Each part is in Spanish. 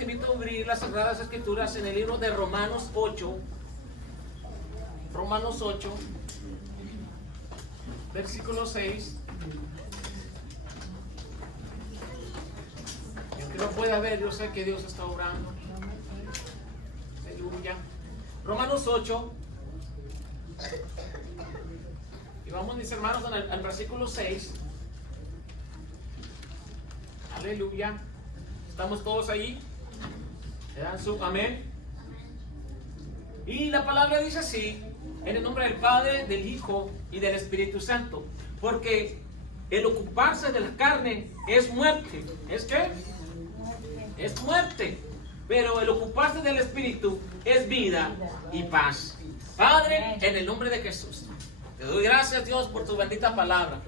Invito a abrir las Sagradas Escrituras en el libro de Romanos 8. Romanos 8, versículo 6. Y aunque no pueda ver, yo sé que Dios está obrando. Aleluya. Romanos 8. Y vamos, mis hermanos, al versículo 6. Aleluya. ¿Estamos todos ahí? ¿Le dan su amén? Y la palabra dice así, en el nombre del Padre, del Hijo y del Espíritu Santo. Porque el ocuparse de la carne es muerte. ¿Es qué? Es muerte. Pero el ocuparse del Espíritu es vida y paz. Padre, en el nombre de Jesús, te doy gracias, Dios, por tu bendita palabra.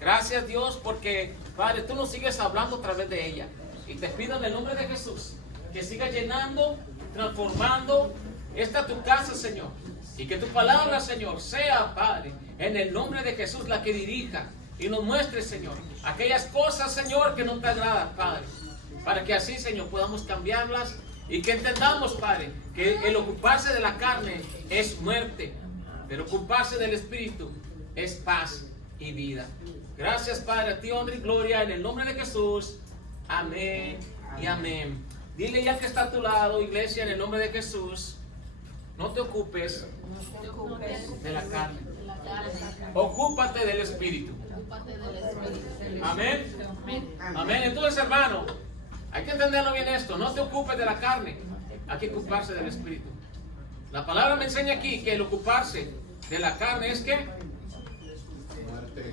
Gracias, Dios, porque, Padre, tú nos sigues hablando a través de ella. Y te pido en el nombre de Jesús que sigas llenando, transformando esta tu casa, Señor. Y que tu palabra, Señor, sea, Padre, en el nombre de Jesús la que dirija y nos muestre, Señor, aquellas cosas, Señor, que no te agradan, Padre. Para que así, Señor, podamos cambiarlas y que entendamos, Padre, que el ocuparse de la carne es muerte, pero ocuparse del Espíritu es paz y vida. Gracias, Padre, a ti honra y gloria en el nombre de Jesús. Amén y amén. Dile ya que está a tu lado, iglesia, en el nombre de Jesús, no te ocupes de la carne. Ocúpate del Espíritu. Amén. Amén. Entonces, hermano, hay que entenderlo bien esto. No te ocupes de la carne. Hay que ocuparse del Espíritu. La palabra me enseña aquí que el ocuparse de la carne es ¿qué?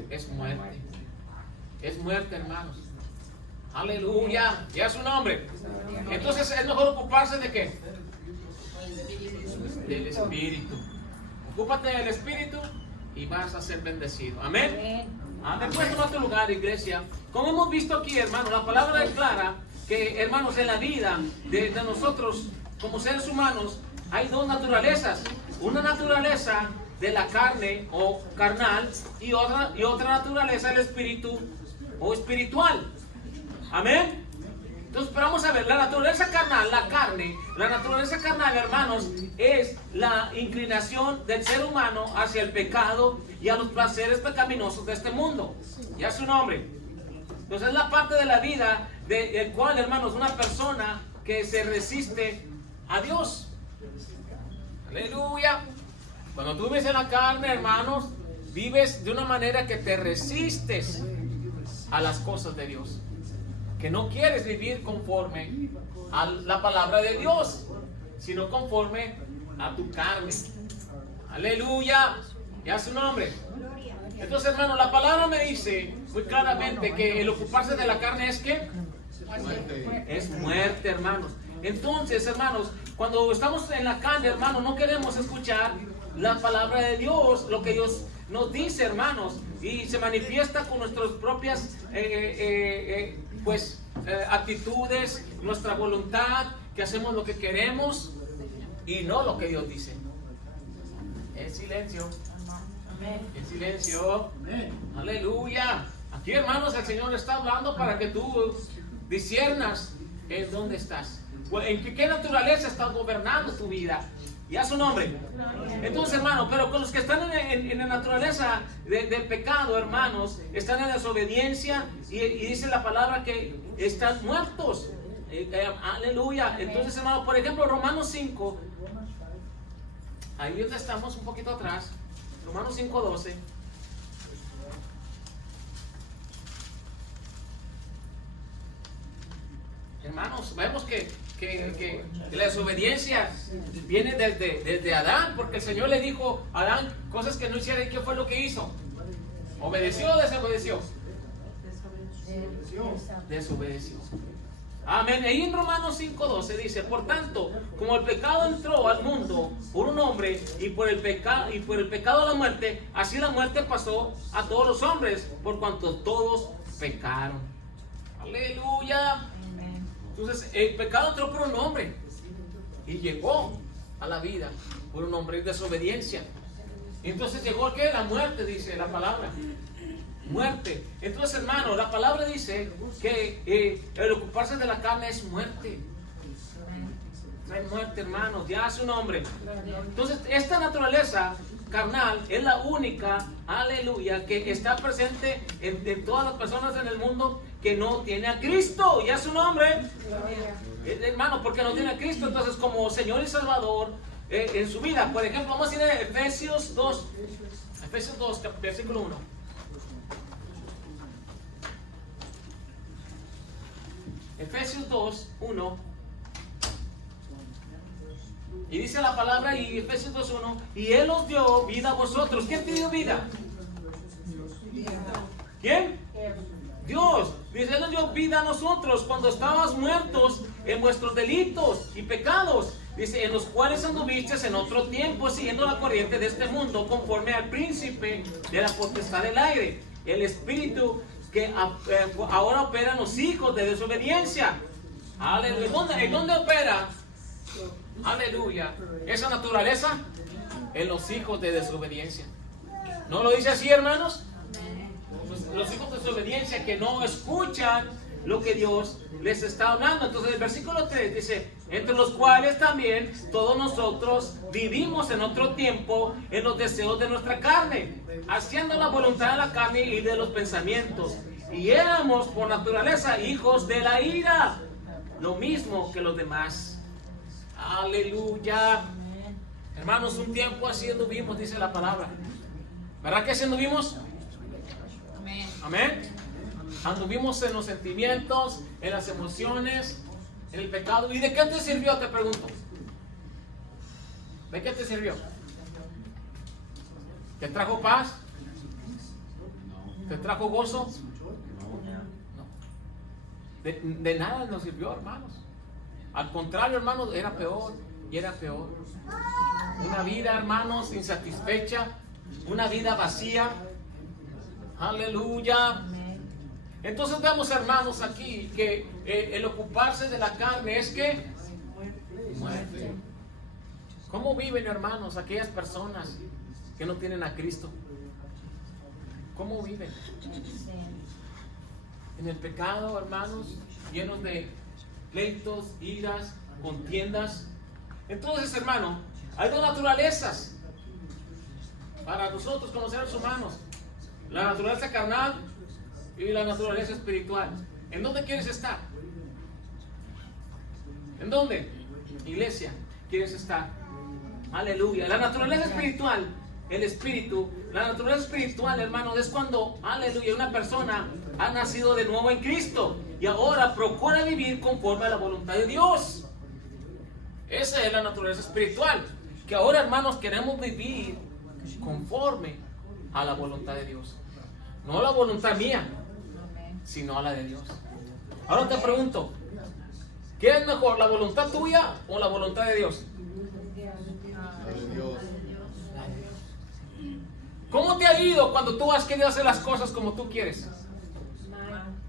Es muerte. Es muerte, hermanos. Aleluya. Ya es su nombre. Entonces es mejor ocuparse de ¿qué? Del Espíritu. Ocúpate del Espíritu y vas a ser bendecido. Amén. Amén. Pues toma tu lugar, iglesia. Como hemos visto aquí, hermanos, la palabra declara que, hermanos, en la vida de nosotros como seres humanos hay dos naturalezas. Una naturaleza de la carne o carnal y otra naturaleza del espíritu o espiritual. Amén. Entonces, pero vamos a ver, la naturaleza carnal, la carne, la naturaleza carnal, hermanos, es la inclinación del ser humano hacia el pecado y a los placeres pecaminosos de este mundo. Ya es su nombre. Entonces, es la parte de la vida del cual, hermanos, una persona que se resiste a Dios. Aleluya. Cuando tú vives en la carne, hermanos, vives de una manera que te resistes a las cosas de Dios. Que no quieres vivir conforme a la palabra de Dios, sino conforme a tu carne. Aleluya. Ya su nombre. Entonces, hermano, la palabra me dice muy claramente que el ocuparse de la carne es ¿qué? Muerte. Es muerte, hermanos. Entonces, hermanos, cuando estamos en la carne, hermanos, no queremos escuchar la palabra de Dios, lo que Dios nos dice, hermanos, y se manifiesta con nuestras propias actitudes, nuestra voluntad, que hacemos lo que queremos y no lo que Dios dice. En silencio. En silencio. Aleluya. Aquí, hermanos, el Señor está hablando para que tú disiernas en dónde estás. ¿En qué naturaleza estás gobernando tu vida? Y a su nombre. Entonces, hermano, pero con los que están en la naturaleza del pecado, hermanos, están en desobediencia y dice la palabra que están muertos. Aleluya. Entonces, hermano, por ejemplo, Romanos 5, ahí donde estamos un poquito atrás, Romanos 5:12. Hermanos, vemos que la desobediencia viene desde Adán, porque el Señor le dijo a Adán cosas que no hiciera. ¿Y qué fue lo que hizo? ¿Obedeció o desobedeció? Desobedeció. Amén. Y en Romanos 5:12 dice: por tanto, como el pecado entró al mundo por un hombre y por el pecado la muerte, así la muerte pasó a todos los hombres, por cuanto todos pecaron. Aleluya. Entonces, el pecado entró por un hombre y llegó a la vida por un hombre de desobediencia. Y entonces llegó ¿qué? La muerte, dice la palabra. Muerte. Entonces, hermano, la palabra dice que el ocuparse de la carne es muerte. trae muerte, hermanos, ya es un hombre. Entonces, esta naturaleza carnal es la única, aleluya, que está presente en todas las personas en el mundo que no tiene a Cristo. Ya es un hombre, hermano, porque no tiene a Cristo. Entonces, como Señor y Salvador en su vida. Por ejemplo, vamos a ir a Efesios 2, versículo 1. Efesios 2, 1. Y dice la palabra, y Efesios 2, 1, y Él os dio vida a vosotros. ¿Quién te dio vida? ¿Quién? Dios. Dice, Él nos dio vida a nosotros cuando estábamos muertos en vuestros delitos y pecados. Dice, en los cuales anduvisteis en otro tiempo siguiendo la corriente de este mundo, conforme al príncipe de la potestad del aire, el espíritu que ahora opera en los hijos de desobediencia. Aleluya. ¿En dónde opera? Aleluya. Esa naturaleza en los hijos de desobediencia. ¿No lo dice así, hermanos? Los hijos de desobediencia que no escuchan lo que Dios les está hablando. Entonces el versículo 3 dice, entre los cuales también todos nosotros vivimos en otro tiempo en los deseos de nuestra carne, haciendo la voluntad de la carne y de los pensamientos, y éramos por naturaleza hijos de la ira, lo mismo que los demás. Aleluya. Hermanos, un tiempo así anduvimos, dice la palabra. ¿Verdad que así anduvimos? Amén. Anduvimos en los sentimientos, en las emociones, en el pecado. ¿Y de qué te sirvió? Te pregunto. ¿De qué te sirvió? ¿Te trajo paz? ¿Te trajo gozo? No. De nada nos sirvió, hermanos. Al contrario, hermanos, era peor y era peor. Una vida, hermanos, insatisfecha, una vida vacía. Aleluya. Entonces vemos, hermanos, aquí que el ocuparse de la carne es que muerte. ¿Cómo viven, hermanos, aquellas personas que no tienen a Cristo? ¿Cómo viven? En el pecado, hermanos, llenos de pleitos, iras, contiendas. Entonces, hermano, hay dos naturalezas para nosotros como seres humanos: la naturaleza carnal y la naturaleza espiritual. ¿En dónde quieres estar? ¿En dónde? Iglesia, ¿quieres estar? Aleluya. La naturaleza espiritual, el espíritu, la naturaleza espiritual, hermanos, es cuando, aleluya, una persona ha nacido de nuevo en Cristo y ahora procura vivir conforme a la voluntad de Dios. Esa es la naturaleza espiritual, que ahora, hermanos, queremos vivir conforme a la voluntad de Dios. No la voluntad mía, sino a la de Dios. Ahora te pregunto, ¿qué es mejor, la voluntad tuya o la voluntad de Dios? La de Dios. ¿Cómo te ha ido cuando tú has querido hacer las cosas como tú quieres?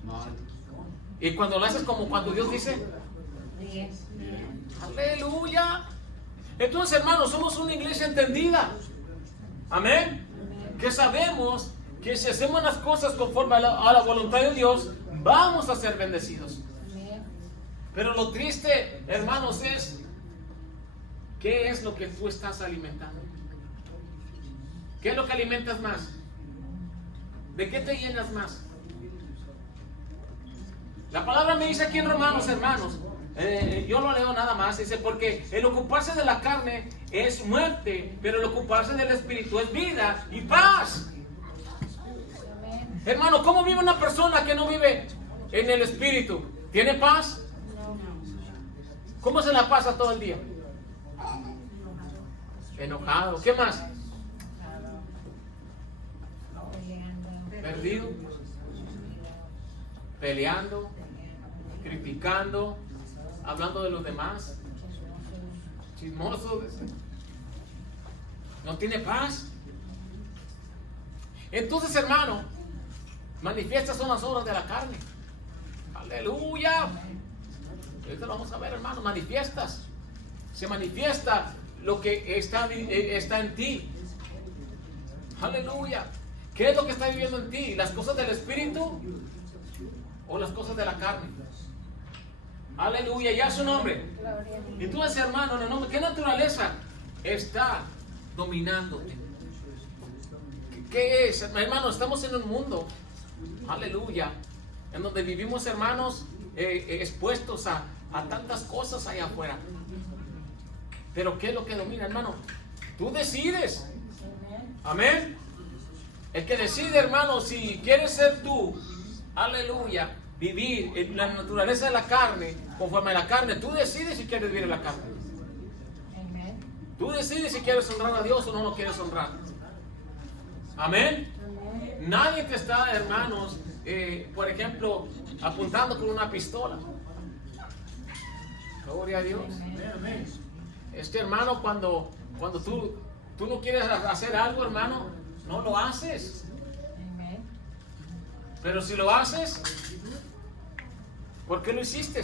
Mal. Y cuando lo haces como cuando Dios dice, aleluya. Entonces, hermanos, somos una iglesia entendida. Amén. Que sabemos que si hacemos las cosas conforme a la voluntad de Dios, vamos a ser bendecidos. Pero lo triste, hermanos, es ¿qué es lo que tú estás alimentando? ¿Qué es lo que alimentas más? ¿De qué te llenas más? La palabra me dice aquí en Romanos, hermanos, yo lo leo nada más, dice, porque el ocuparse de la carne es muerte, pero el ocuparse del espíritu es vida y paz. Hermano, ¿cómo vive una persona que no vive en el espíritu? ¿Tiene paz? ¿Cómo se la pasa todo el día? Enojado. ¿Qué más? Perdido. Peleando. Criticando. Hablando de los demás. Chismoso. No tiene paz. Entonces, hermano, manifiestas son las obras de la carne. Aleluya. Ahorita lo vamos a ver, hermano. Manifiestas. Se manifiesta lo que está en ti. Aleluya. ¿Qué es lo que está viviendo en ti? ¿Las cosas del espíritu o las cosas de la carne? Aleluya, ya su nombre. Entonces, hermano, en el nombre, ¿qué naturaleza está dominándote? ¿Qué es? Hermano, estamos en un mundo, aleluya, en donde vivimos, hermanos, expuestos a tantas cosas allá afuera. Pero ¿qué es lo que domina, hermano? Tú decides. Amén. El que decide, hermano, si quieres ser tú, aleluya, vivir en la naturaleza de la carne, conforme a la carne, tú decides si quieres vivir en la carne. Tú decides si quieres honrar a Dios o no lo quieres honrar. Amén. Nadie te está, hermanos, por ejemplo, apuntando con una pistola. Gloria a Dios. Hermano, cuando tú no quieres hacer algo, hermano, no lo haces. Pero si lo haces, ¿por qué lo hiciste?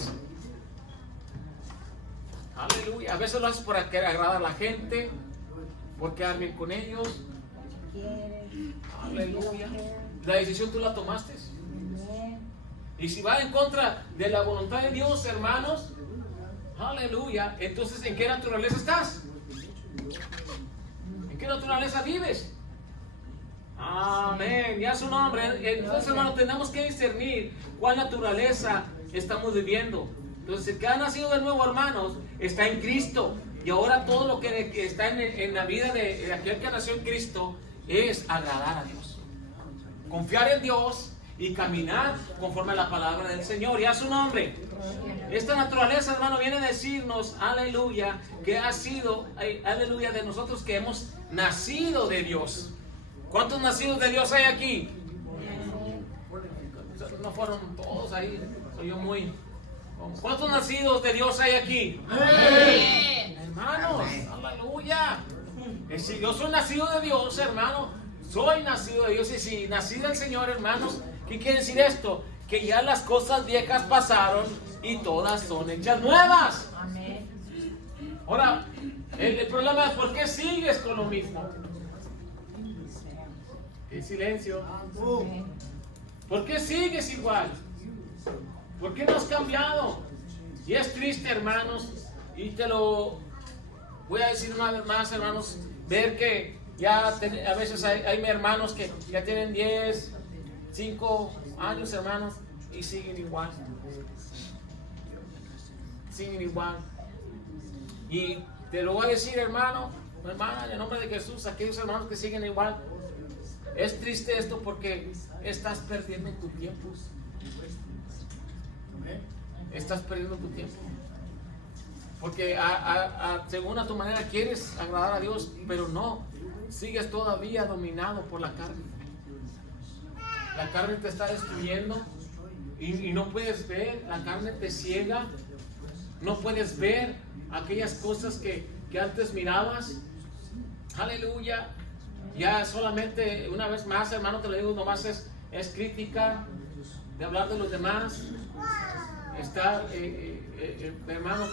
Aleluya. A veces lo haces para agradar a la gente, por quedar bien con ellos. Aleluya. La decisión tú la tomaste. Y si va en contra de la voluntad de Dios, hermanos, aleluya, entonces ¿en qué naturaleza estás? ¿En qué naturaleza vives? Amén, ya su nombre. Entonces, hermanos, tenemos que discernir cuál naturaleza estamos viviendo. Entonces, el que ha nacido de nuevo, hermanos, está en Cristo. Y ahora todo lo que está en la vida de aquel que nació en Cristo es agradar a Dios, confiar en Dios y caminar conforme a la palabra del Señor y a su nombre. Esta naturaleza, hermano, viene a decirnos, aleluya, que ha sido, aleluya, de nosotros que hemos nacido de Dios. ¿Cuántos nacidos de Dios hay aquí? No fueron todos ahí, soy yo muy... ¿Cuántos nacidos de Dios hay aquí? ¡Amén! Hermanos, aleluya. Si yo soy nacido de Dios, hermano, soy nacido de Dios. Y si nací del Señor, hermanos, ¿qué quiere decir esto? Que ya las cosas viejas pasaron y todas son hechas nuevas. Amén. Ahora, el problema es ¿por qué sigues con lo mismo? ¡Qué silencio! ¿Por qué sigues igual? ¿Por qué no has cambiado? Y es triste, hermanos, y te lo voy a decir una vez más, hermanos, ver que ya a veces hay hermanos que ya tienen 10, 5 años, hermanos, y siguen igual. Siguen igual. Y te lo voy a decir, hermano, hermana, en el nombre de Jesús, aquellos hermanos que siguen igual, es triste esto porque estás perdiendo tu tiempo. Estás perdiendo tu tiempo. Porque según a tu manera quieres agradar a Dios, pero no, sigues todavía dominado por la carne. La carne te está destruyendo y no puedes ver, la carne te ciega, no puedes ver aquellas cosas que antes mirabas. Aleluya. Ya solamente, una vez más, hermano, te lo digo, nomás es crítica de hablar de los demás, estar, hermano,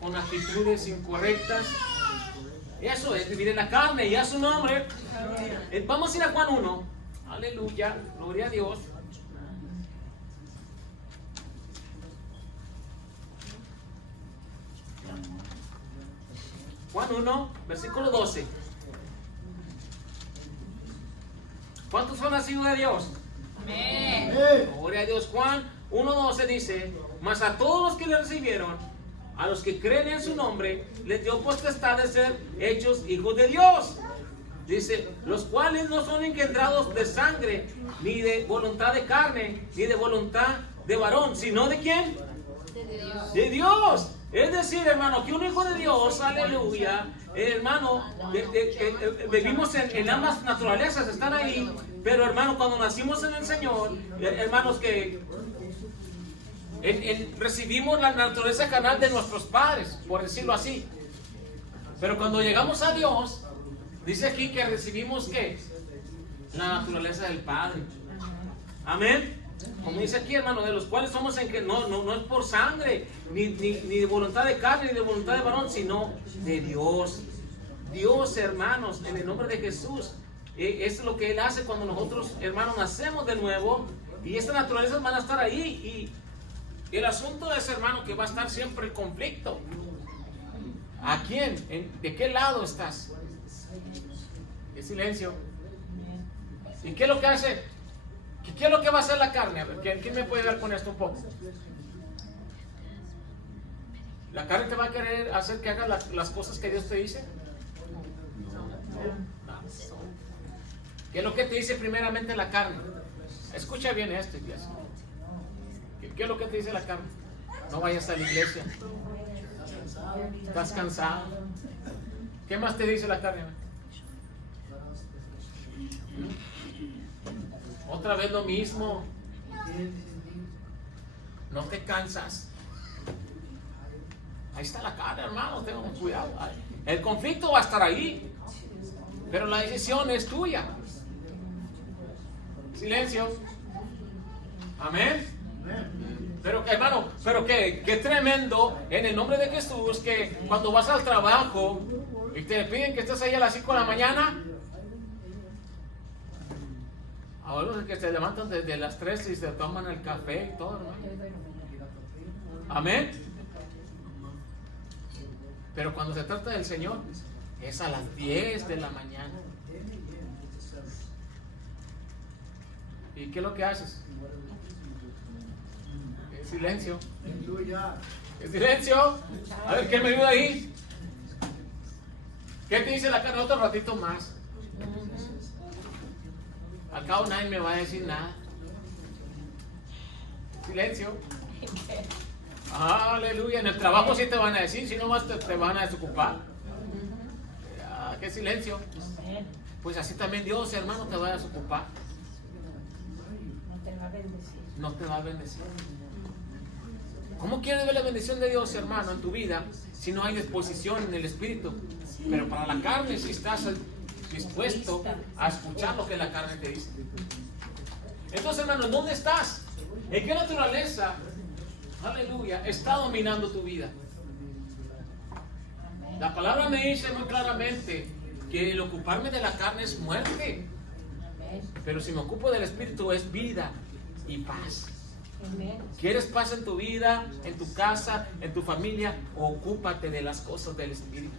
con actitudes incorrectas. Eso es vivir en la carne y a su nombre. Vamos a ir a Juan 1. Aleluya, gloria a Dios. Juan 1, versículo 12. ¿Cuántos son nacidos de Dios? Amén. Gloria a Dios. Juan 1:12 dice: mas a todos los que le recibieron, a los que creen en su nombre, les dio potestad de ser hechos hijos de Dios. Dice, los cuales no son engendrados de sangre, ni de voluntad de carne, ni de voluntad de varón, sino ¿de quién? De Dios. De Dios. Es decir, hermano, que un hijo de Dios, aleluya, hermano, vivimos en ambas naturalezas, están ahí, pero hermano, cuando nacimos en el Señor, hermanos, que recibimos la naturaleza carnal de nuestros padres, por decirlo así, pero cuando llegamos a Dios, dice aquí que recibimos ¿qué? La naturaleza del Padre. Amén. Como dice aquí, hermano, de los cuales somos en que no es por sangre, ni de voluntad de carne, ni de voluntad de varón, sino de Dios. Dios, hermanos, en el nombre de Jesús, es lo que Él hace cuando nosotros, hermanos, nacemos de nuevo, y estas naturalezas van a estar ahí, Y el asunto es, hermano, que va a estar siempre el conflicto. ¿A quién? ¿De qué lado estás? El silencio. ¿Y qué es lo que hace? ¿Qué es lo que va a hacer la carne? A ver, ¿quién me puede dar con esto un poco? ¿La carne te va a querer hacer que hagas las cosas que Dios te dice? No. ¿Qué es lo que te dice primeramente la carne? Escucha bien esto, iglesia. ¿Qué es lo que te dice la carne? No vayas a la iglesia. Estás cansado. ¿Qué más te dice la carne? Otra vez lo mismo. No te cansas. Ahí está la carne, hermano. Tengan cuidado. El conflicto va a estar ahí, pero la decisión es tuya. Silencio. Amén. Pero hermano, pero qué tremendo en el nombre de Jesús que cuando vas al trabajo y te piden que estés ahí a las 5 de la mañana, ahora que se levantan desde las 3 y se toman el café y todo, hermano. Amén. Pero cuando se trata del Señor, es a las 10 de la mañana. ¿Y qué es lo que haces? ¿Qué silencio? ¿Qué silencio? A ver, ¿quién me ayuda ahí? ¿Qué te dice la carne? Otro ratito más. Al cabo nadie me va a decir nada. Silencio. Aleluya. En el trabajo sí te van a decir, si no más te van a desocupar. Qué silencio. Pues así también Dios, hermano, te va a desocupar. No te va a bendecir. ¿Cómo quieres ver la bendición de Dios, hermano, en tu vida si no hay disposición en el Espíritu? Pero para la carne, si estás dispuesto a escuchar lo que la carne te dice. Entonces, hermano, ¿dónde estás? ¿En qué naturaleza, aleluya, está dominando tu vida? La palabra me dice muy claramente que el ocuparme de la carne es muerte, pero si me ocupo del Espíritu es vida y paz. ¿Quieres paz en tu vida, en tu casa, en tu familia? Ocúpate de las cosas del Espíritu.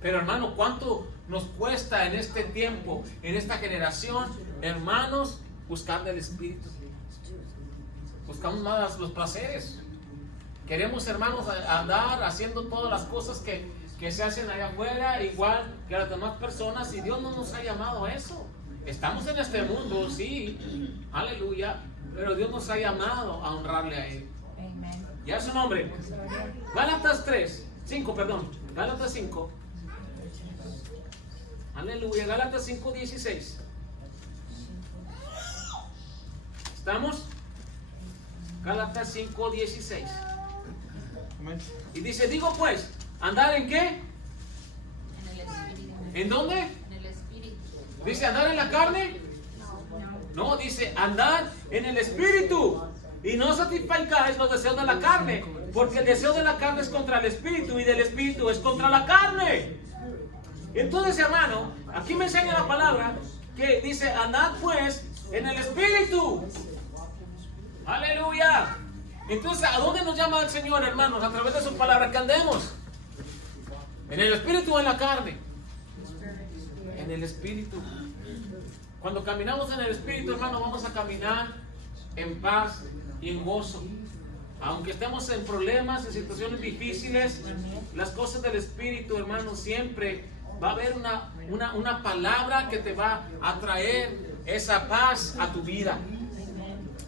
Pero hermano, ¿cuánto nos cuesta en este tiempo, en esta generación, hermanos, buscar del Espíritu? Buscamos más los placeres. Queremos, hermanos, andar haciendo todas las cosas que se hacen allá afuera, igual que las demás personas, y Dios no nos ha llamado a eso. Estamos en este mundo, sí, aleluya, pero Dios nos ha llamado a honrarle a Él. ¿Ya es su nombre? Gálatas 5, Gálatas 5. Aleluya, Gálatas 5:16. ¿Estamos? Gálatas 5:16. Y dice, digo pues, ¿andar en qué? En el Espíritu. ¿En dónde? En el Espíritu. ¿Dice andar en la carne? No, dice andar en el Espíritu. Y no satisfagáis los deseos de la carne, porque el deseo de la carne es contra el Espíritu y del Espíritu es contra la carne. Entonces, hermano, aquí me enseña la palabra que dice andad pues en el Espíritu. Aleluya. Entonces, ¿a dónde nos llama el Señor, hermanos? A través de su palabra, que andemos en el Espíritu o en la carne. En el Espíritu. Cuando caminamos en el Espíritu, hermano, vamos a caminar en paz y en gozo. Aunque estemos en problemas, en situaciones difíciles, las cosas del Espíritu, hermano, siempre va a haber una palabra que te va a traer esa paz a tu vida.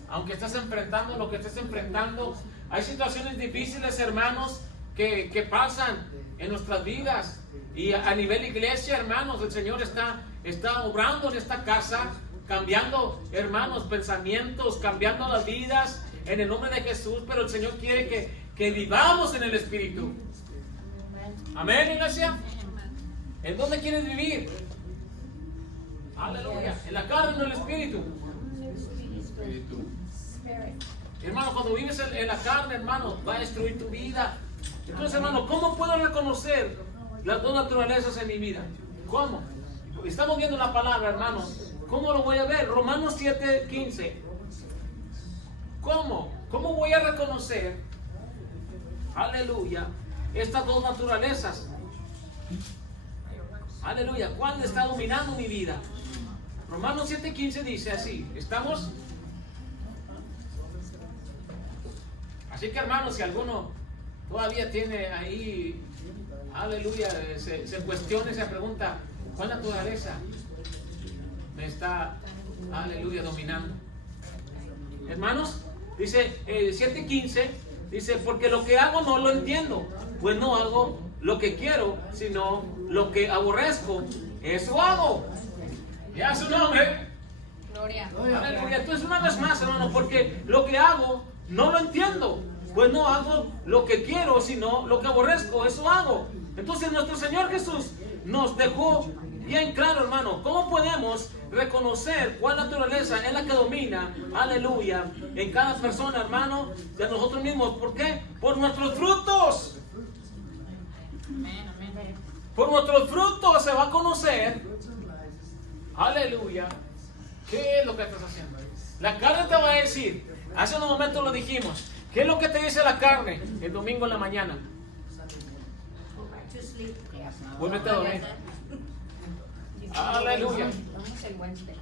Aunque estés enfrentando lo que estés enfrentando, hay situaciones difíciles, hermanos, que pasan en nuestras vidas. Y a nivel iglesia, hermanos, el Señor está obrando en esta casa, cambiando, hermanos, pensamientos, cambiando las vidas en el nombre de Jesús. Pero el Señor quiere que vivamos en el Espíritu. Amén, iglesia. ¿En dónde quieres vivir? Aleluya. ¿En la carne o en el Espíritu? Hermano, cuando vives en la carne, hermano, va a destruir tu vida. Entonces, hermano, ¿cómo puedo reconocer las dos naturalezas en mi vida? ¿Cómo? Estamos viendo la palabra, hermanos. ¿Cómo lo voy a ver? Romanos 7:15. ¿Cómo? ¿Cómo voy a reconocer, aleluya, estas dos naturalezas? Aleluya, ¿cuál está dominando mi vida? Romanos 7:15 dice así, ¿estamos? Así que hermanos, si alguno todavía tiene ahí, aleluya, se cuestiona y se pregunta, ¿cuál naturaleza me está, aleluya, dominando? Hermanos, dice 7:15, dice, porque lo que hago no lo entiendo, pues no hago lo que quiero, sino lo que aborrezco, eso hago. Ya su nombre. Gloria. Aleluya. Entonces una vez más, hermano, porque lo que hago no lo entiendo, pues no hago lo que quiero, sino lo que aborrezco, eso hago. Entonces nuestro Señor Jesús nos dejó bien claro, hermano, cómo podemos reconocer cuál naturaleza es la que domina, aleluya, en cada persona, hermano, de nosotros mismos. ¿Por qué? Por nuestros frutos. Amén, amén. Por nuestros frutos se va a conocer, aleluya, qué es lo que estás haciendo. La carne te va a decir, hace unos momentos lo dijimos, ¿qué es lo que te dice la carne el domingo en la mañana? Vuélvete a dormir. Aleluya. Vamos el Wednesday.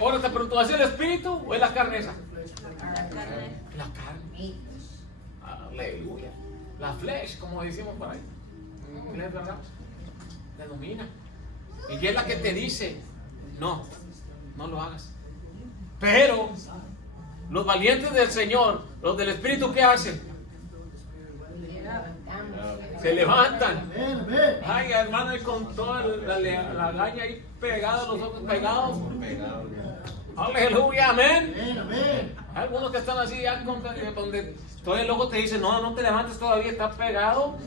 Ahora te pregunto, ¿es el espíritu o es la carne esa? La carne. La carne. Aleluya. La flesh, como decimos por ahí. ¿Es verdad? Te domina. Y es la que te dice, no lo hagas. Pero los valientes del Señor, los del Espíritu, ¿qué hacen? Se levantan. Ay, hermano, y con toda la gaña ahí pegada, los ojos pegados. Aleluya, amén. Hay algunos que están así, ya donde todo el ojo te dice, no te levantes todavía, está pegado.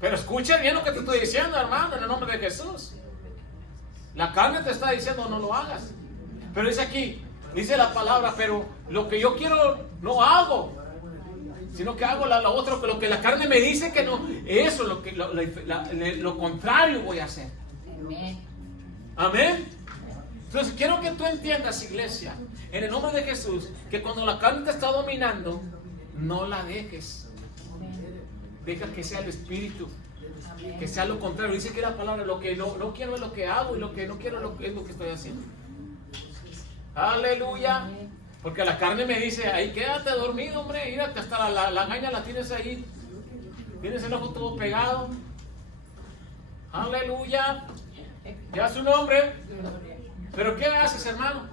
Pero escucha bien lo que te estoy diciendo, hermano, en el nombre de Jesús. La carne te está diciendo, no lo hagas. Pero dice aquí, dice la palabra, pero lo que yo quiero no hago, sino que hago lo otro, lo que la carne me dice que no, eso lo contrario voy a hacer. Amén. Amén. Entonces quiero que tú entiendas, iglesia, en el nombre de Jesús, que cuando la carne te está dominando, no la dejes. Deja que sea el Espíritu, que sea lo contrario. Dice que la palabra, lo que no quiero es lo que hago, y lo que no quiero es lo que estoy haciendo. Aleluya. Porque la carne me dice, ahí quédate dormido, hombre, mira, hasta la gaña la tienes ahí, tienes el ojo todo pegado. Aleluya. Ya su nombre. Pero ¿qué haces, hermano?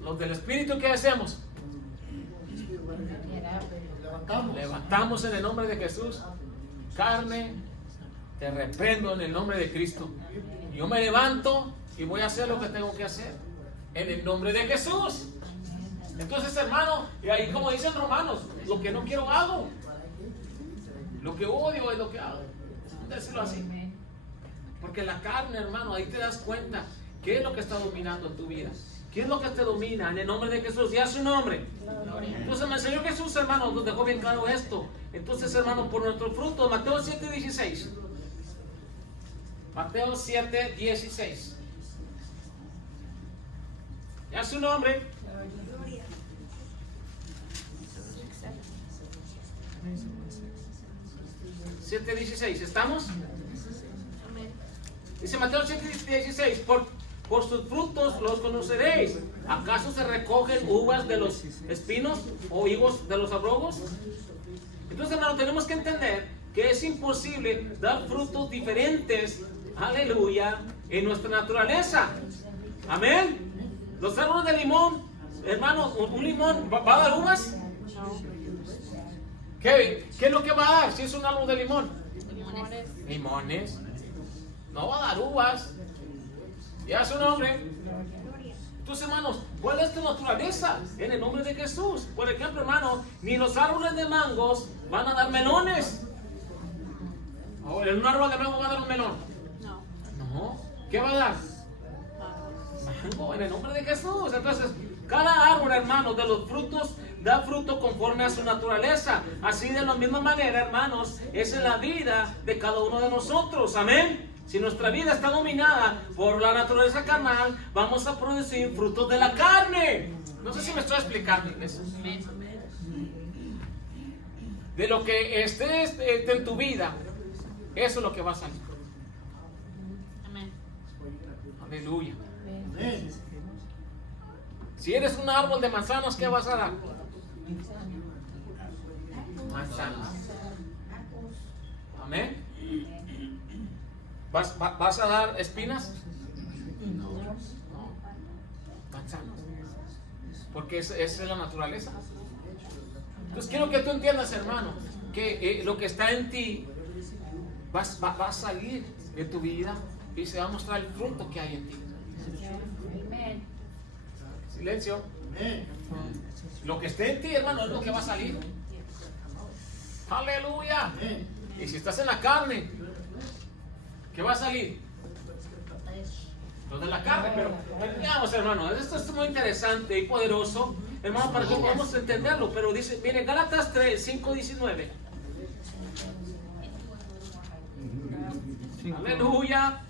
Los del Espíritu, ¿qué hacemos? Levantamos en el nombre de Jesús. Carne, te reprendo en el nombre de Cristo. Yo me levanto y voy a hacer lo que tengo que hacer en el nombre de Jesús. Entonces, hermano, y ahí como dicen Romanos, lo que no quiero hago, lo que odio es lo que hago. Decirlo así. Porque la carne, hermano, ahí te das cuenta qué es lo que está dominando en tu vida. ¿Qué es lo que te domina? En el nombre de Jesús, ya su nombre. Entonces el Señor Jesús, hermano, nos dejó bien claro esto. Entonces, hermano, por nuestro fruto, Mateo 7:16. Mateo 7:16. Ya su nombre. 7:16. ¿Estamos? Dice Mateo 7:16. Por sus frutos los conoceréis. ¿Acaso se recogen uvas de los espinos o higos de los abrojos? Entonces, hermano, tenemos que entender que es imposible dar frutos diferentes, aleluya, en nuestra naturaleza. Amén. Los árboles de limón, hermano, un limón, ¿va a dar uvas? ¿Qué es lo que va a dar si es un árbol de limón? Limones. No va a dar uvas. Ya su nombre. Entonces, hermanos, ¿cuál es tu naturaleza? En el nombre de Jesús. Por ejemplo, hermano, ni los árboles de mangos van a dar melones. ¿En un árbol de mango va a dar un melón? No. ¿Qué va a dar? Mango, en el nombre de Jesús. Entonces, cada árbol, hermano, de los frutos da fruto conforme a su naturaleza. Así de la misma manera, hermanos, es en la vida de cada uno de nosotros. Amén. si nuestra vida está dominada por la naturaleza carnal, vamos a producir frutos de la carne. No sé si me estoy explicando, iglesia. De lo que esté en tu vida, eso es lo que va a salir. Amén. Aleluya. Si eres un árbol de manzanas, ¿qué vas a dar? Manzanas. Amén. ¿Vas a dar espinas? No. Manzanas. Porque esa es la naturaleza. Entonces quiero que tú entiendas, hermano, que lo que está en ti va a salir de tu vida y se va a mostrar el fruto que hay en ti. Amén. Silencio. Lo que esté en ti, hermano, es lo que va a salir. Aleluya. Y si estás en la carne, ¿qué va a salir? Lo de la carne. Pero veamos, hermano, esto es muy interesante y poderoso, hermano, para que podamos entenderlo. Pero dice, viene Gálatas 3, 5, 19. Aleluya.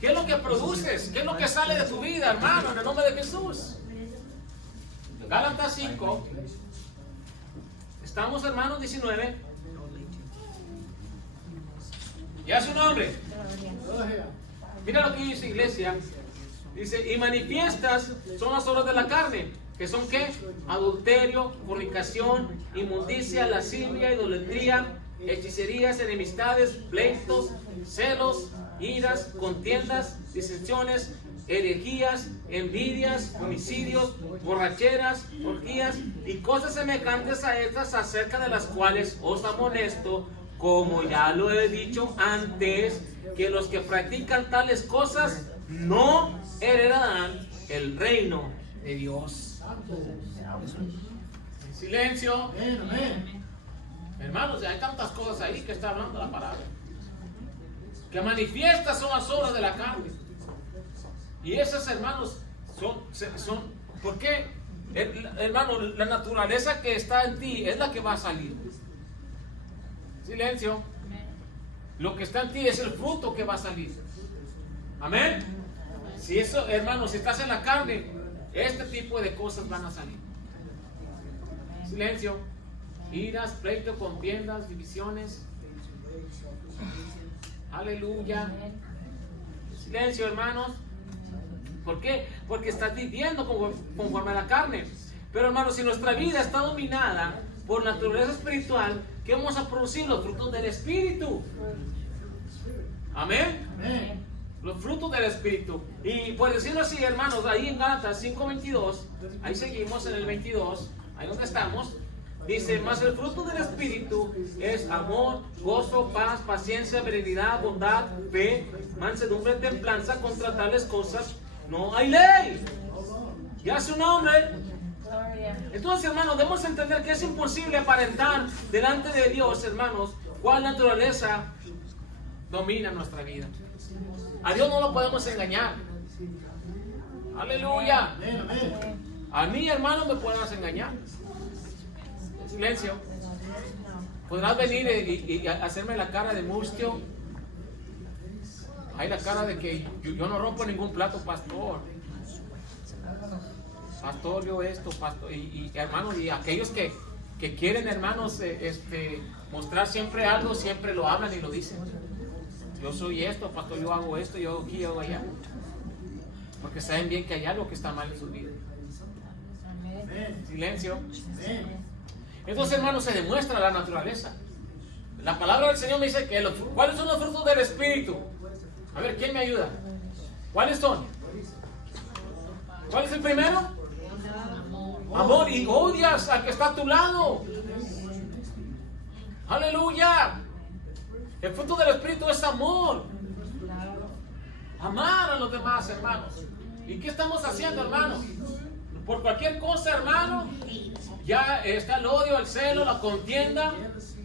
¿Qué es lo que produces? ¿Qué es lo que sale de tu vida, hermano, en el nombre de Jesús? Gálatas 5. Estamos, hermanos, 19. Ya su nombre. Mira lo que dice, iglesia. Dice, y manifiestas son las obras de la carne, que son ¿qué? Adulterio, fornicación, inmundicia, lascivia, idolatría, hechicerías, enemistades, pleitos, celos, iras, contiendas, disensiones, herejías, envidias, homicidios, borracheras, orgías y cosas semejantes a estas, acerca de las cuales os amonesto, como ya lo he dicho antes, que los que practican tales cosas no heredarán el reino de Dios. Silencio. Hermanos, hay tantas cosas ahí que está hablando la palabra. Que manifiestas son las obras de la carne. Y esas, hermanos, son ¿por qué? Hermano, la naturaleza que está en ti es la que va a salir. Silencio. Lo que está en ti es el fruto que va a salir. Amén. Si eso, hermano, si estás en la carne, este tipo de cosas van a salir. Silencio. Iras, pleito, contiendas, divisiones. Aleluya. Silencio, hermanos. ¿Por qué? Porque estás viviendo conforme a la carne. Pero, hermanos, si nuestra vida está dominada por naturaleza espiritual, ¿qué vamos a producir? Los frutos del Espíritu. Amén. Amén. Los frutos del Espíritu. Y por decirlo así, hermanos, ahí en Gálatas 5:22, ahí seguimos en el 22, ahí donde estamos, dice, mas el fruto del Espíritu es amor, gozo, paz, paciencia, benignidad, bondad, fe, mansedumbre, templanza. Contra tales cosas no hay ley. Ya su nombre. Entonces, hermanos, debemos entender que es imposible aparentar delante de Dios, hermanos, cuál naturaleza domina nuestra vida. A Dios no lo podemos engañar. Aleluya. A mí, hermano, me podrás engañar. Silencio. Podrás venir y hacerme la cara de mustio. Hay la cara de que yo no rompo ningún plato, pastor. Pastor, yo esto, pastor. Y hermanos, y aquellos que quieren, hermanos, mostrar siempre algo, siempre lo hablan y lo dicen. Yo soy esto, pastor, yo hago esto, yo hago aquí, yo hago allá. Porque saben bien que hay algo que está mal en su vida. Silencio. Entonces, hermanos, se demuestra la naturaleza. La palabra del Señor me dice que ¿cuáles son los frutos del Espíritu? A ver, ¿quién me ayuda? ¿Cuáles son? ¿Cuál es el primero? Amor. Y odias al que está a tu lado. Aleluya. El fruto del Espíritu es amor. Amar a los demás, hermanos. ¿Y qué estamos haciendo, hermanos? Por cualquier cosa, hermano, ya está el odio, el celo, la contienda,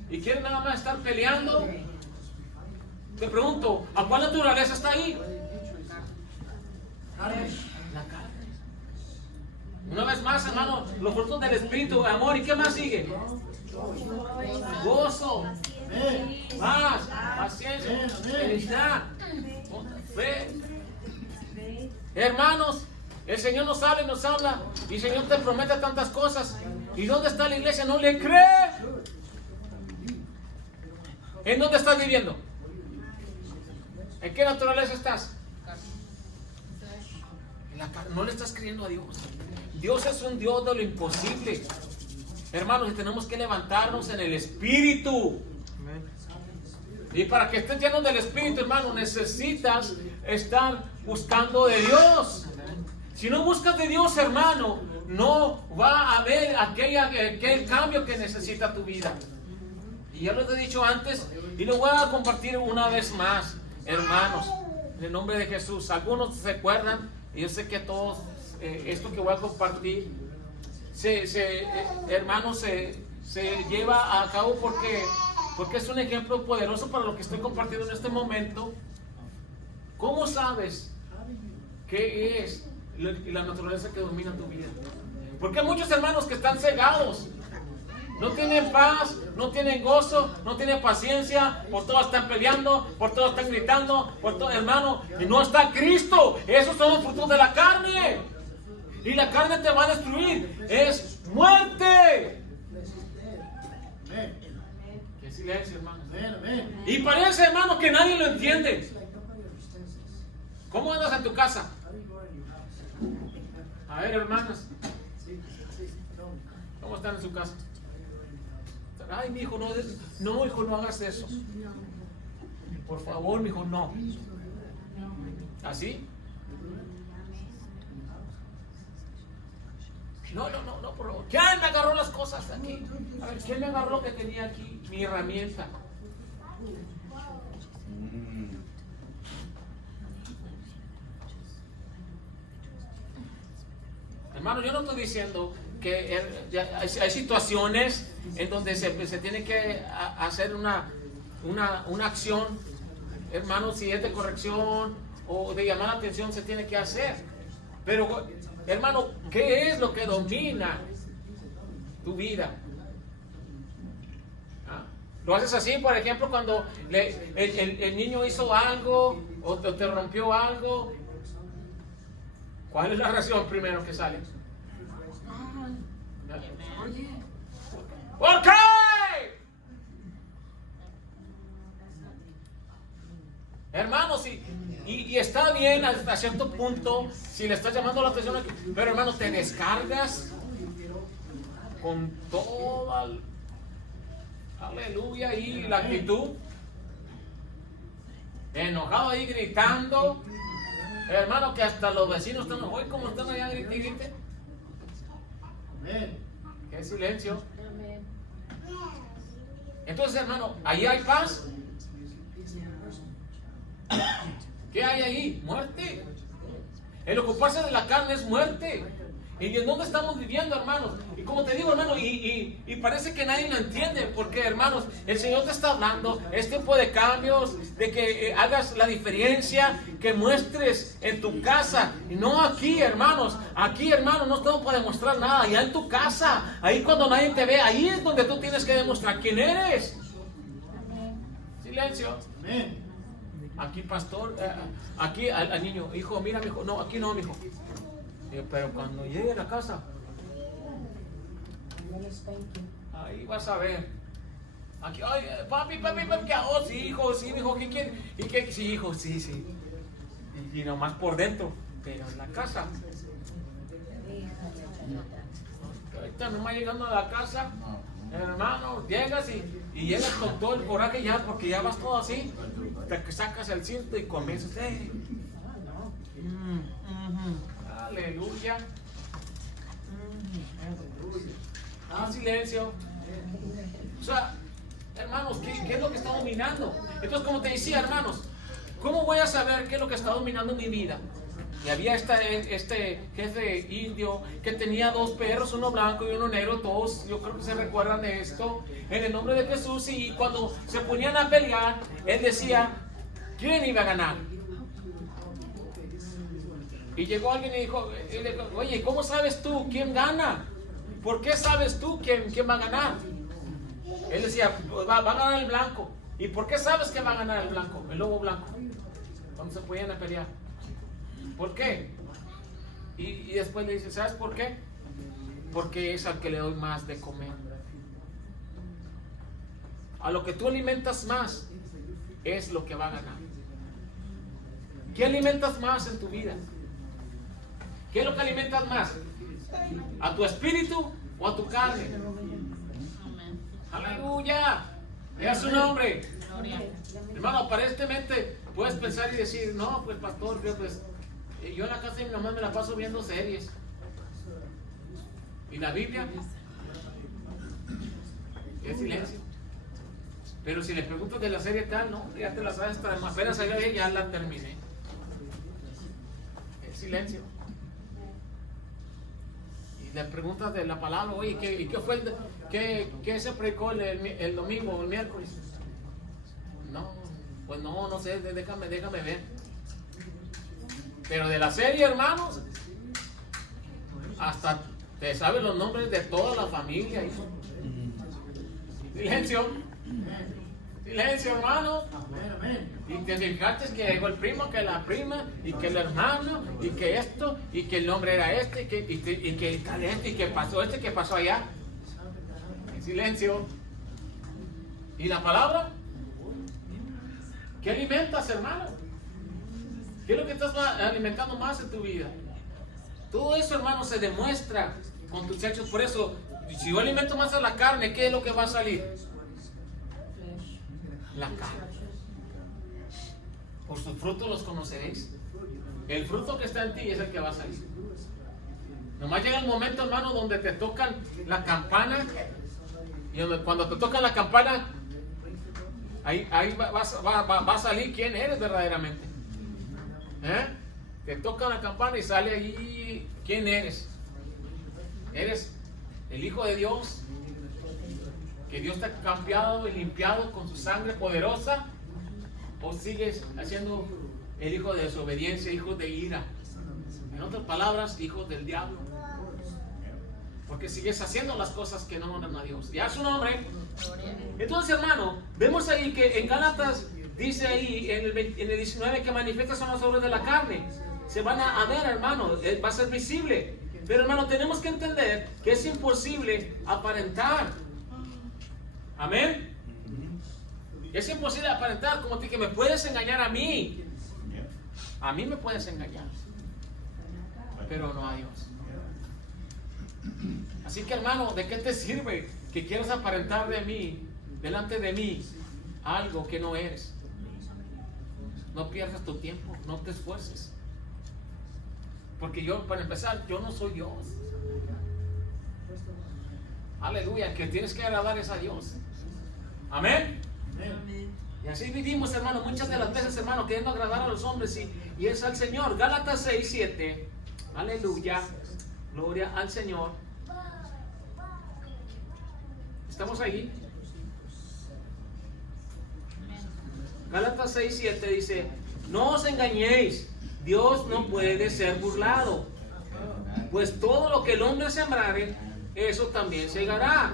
y quieren nada más estar peleando. Te pregunto, ¿a cuál naturaleza está ahí? La carne. Una vez más, hermano, los frutos del Espíritu, amor, ¿y qué más sigue? Gozo, Paz, paciencia, felicidad, fe. Hermanos, el Señor nos habla y nos habla. Y el Señor te promete tantas cosas. ¿Y dónde está la iglesia? ¿No le cree? ¿En dónde estás viviendo? ¿En qué naturaleza estás? En la carne. No le estás creyendo a Dios. Dios es un Dios de lo imposible. Hermanos, y tenemos que levantarnos en el Espíritu. Y para que estés lleno del Espíritu, hermano, necesitas estar buscando de Dios. Si no buscas de Dios, hermano, no va a haber aquel cambio que necesita tu vida. Y ya lo he dicho antes y lo voy a compartir una vez más, hermanos, en el nombre de Jesús. Algunos se acuerdan, y yo sé que todos, esto que voy a compartir, hermanos, se lleva a cabo porque es un ejemplo poderoso para lo que estoy compartiendo en este momento. ¿Cómo sabes qué es la naturaleza que domina tu vida? Porque hay muchos hermanos que están cegados. No tienen paz, no tienen gozo, no tienen paciencia, por todo están peleando, por todo están gritando, por todo, hermano, y no está Cristo. Esos son los frutos de la carne. Y la carne te va a destruir. Es muerte. Qué silencio, hermano. Y parece, hermano, que nadie lo entiende. ¿Cómo andas en tu casa? A ver, hermanas, ¿cómo están en su casa? Ay, mi hijo, no, hijo, no hagas eso. Por favor, mi hijo, no. ¿Así? No, por favor. ¿Quién me agarró las cosas aquí? A ver, ¿quién me agarró lo que tenía aquí? Mi herramienta. Hermano, yo no estoy diciendo que hay situaciones en donde se tiene que hacer una acción, hermano, si es de corrección o de llamar la atención, se tiene que hacer. Pero, hermano, ¿qué es lo que domina tu vida? ¿Lo haces así, por ejemplo, cuando el niño hizo algo o te rompió algo? ¿Cuál es la reacción primero que sale? ¿Por qué? Hermanos, y está bien hasta cierto punto si le estás llamando la atención aquí, pero hermano, te descargas con toda aleluya y la actitud, enojado ahí gritando, hermano, que hasta los vecinos están, hoy como están allá gritando. Qué silencio. Entonces, hermano, ahí hay paz. ¿Qué hay ahí? Muerte. El ocuparse de la carne es muerte. ¿Y en dónde estamos viviendo, hermanos? Y como te digo, hermano, y parece que nadie lo entiende, porque, hermanos, el Señor te está hablando, es tiempo de cambios, de que hagas la diferencia, que muestres en tu casa, y no aquí, hermanos. Aquí, hermanos, no estamos para demostrar nada, allá en tu casa, ahí cuando nadie te ve, ahí es donde tú tienes que demostrar quién eres. Silencio. Aquí, pastor, aquí al niño, hijo, mira, mi hijo, no, aquí no, mi hijo. Pero cuando llegue a la casa, ahí vas a ver. Aquí, ay, papi, ¿qué hago? Sí, hijo, mi hijo, ¿qué quiere? ¿Y qué? Sí, hijo, sí. Y nomás por dentro, pero en la casa. Ahorita nomás llegando a la casa, hermano, llegas y llegas con todo el coraje ya, porque ya vas todo así. Te sacas el cinto y comienzas, aleluya. Silencio. O sea, hermanos, ¿qué es lo que está dominando? Entonces, como te decía, hermanos, ¿cómo voy a saber qué es lo que está dominando mi vida? Y había este jefe indio que tenía 2 perros, uno blanco y uno negro, todos, yo creo que se recuerdan de esto, en el nombre de Jesús. Y cuando se ponían a pelear, él decía, ¿quién iba a ganar? Y llegó alguien y dijo, oye, ¿cómo sabes tú quién gana? ¿Por qué sabes tú quién va a ganar? Él decía, pues va a ganar el blanco. ¿Y por qué sabes que va a ganar el blanco? El lobo blanco. Cuando se podían a pelear. ¿Por qué? Y después le dice, ¿sabes por qué? Porque es al que le doy más de comer. A lo que tú alimentas más es lo que va a ganar. ¿Qué alimentas más en tu vida? ¿Qué es lo que alimentas más? ¿A tu espíritu o a tu carne? Aleluya. Es su nombre. Hermano, aparentemente puedes pensar y decir, no, pues pastor, yo en la casa de mi mamá me la paso viendo series. ¿Y la Biblia? Es silencio. Pero si le preguntas de la serie tal, no, ya te la sabes, apenas salió ahí, ya la terminé. Es silencio. Y le preguntas de la palabra, oye, ¿qué fue qué se predicó el domingo o el miércoles? No, pues no sé, déjame ver. Pero de la serie, hermanos, hasta te sabes los nombres de toda la familia, hijo. Silencio. Silencio, hermano. Y te fijaste que llegó el primo, que la prima, y que el hermano, y que esto, y que el nombre era este, y que tal este, y que pasó este, que pasó allá. En silencio. ¿Y la palabra? ¿Qué alimentas, hermano? ¿Qué es lo que estás alimentando más en tu vida? Todo eso, hermano, se demuestra con tus hechos. Por eso, si yo alimento más a la carne, ¿qué es lo que va a salir? La carne. Por sus frutos los conoceréis. El fruto que está en ti es el que va a salir. Nomás llega el momento, hermano, donde te tocan la campana. Y cuando te tocan la campana, ahí va a salir quién eres verdaderamente. Te toca la campana y sale allí quién eres. ¿Eres el Hijo de Dios? Que Dios te ha cambiado y limpiado con su sangre poderosa. ¿O sigues haciendo el hijo de desobediencia, hijo de ira? En otras palabras, hijo del diablo. Porque sigues haciendo las cosas que no honran a Dios. Ya su nombre. Entonces, hermano, vemos ahí que en Gálatas dice ahí en el 19 que manifiestas son las obras de la carne. Se van a ver, hermano, va a ser visible. Pero, hermano, tenemos que entender que es imposible aparentar. Amén. Es imposible aparentar como que me puedes engañar a mí. A mí me puedes engañar, pero no a Dios. Así que, hermano, ¿de qué te sirve que quieras aparentar de mí, delante de mí, algo que no eres? No pierdas tu tiempo, no te esfuerces. Porque yo, para empezar, yo no soy Dios. Aleluya, que tienes que agradar es a Dios. Amén. Y así vivimos, hermano, muchas de las veces, hermano, queriendo agradar a los hombres y es al Señor. Gálatas 6:7. Aleluya. Gloria al Señor. ¿Estamos ahí? Gálatas 6:7 dice: no os engañéis, Dios no puede ser burlado. Pues todo lo que el hombre sembrare, eso también segará.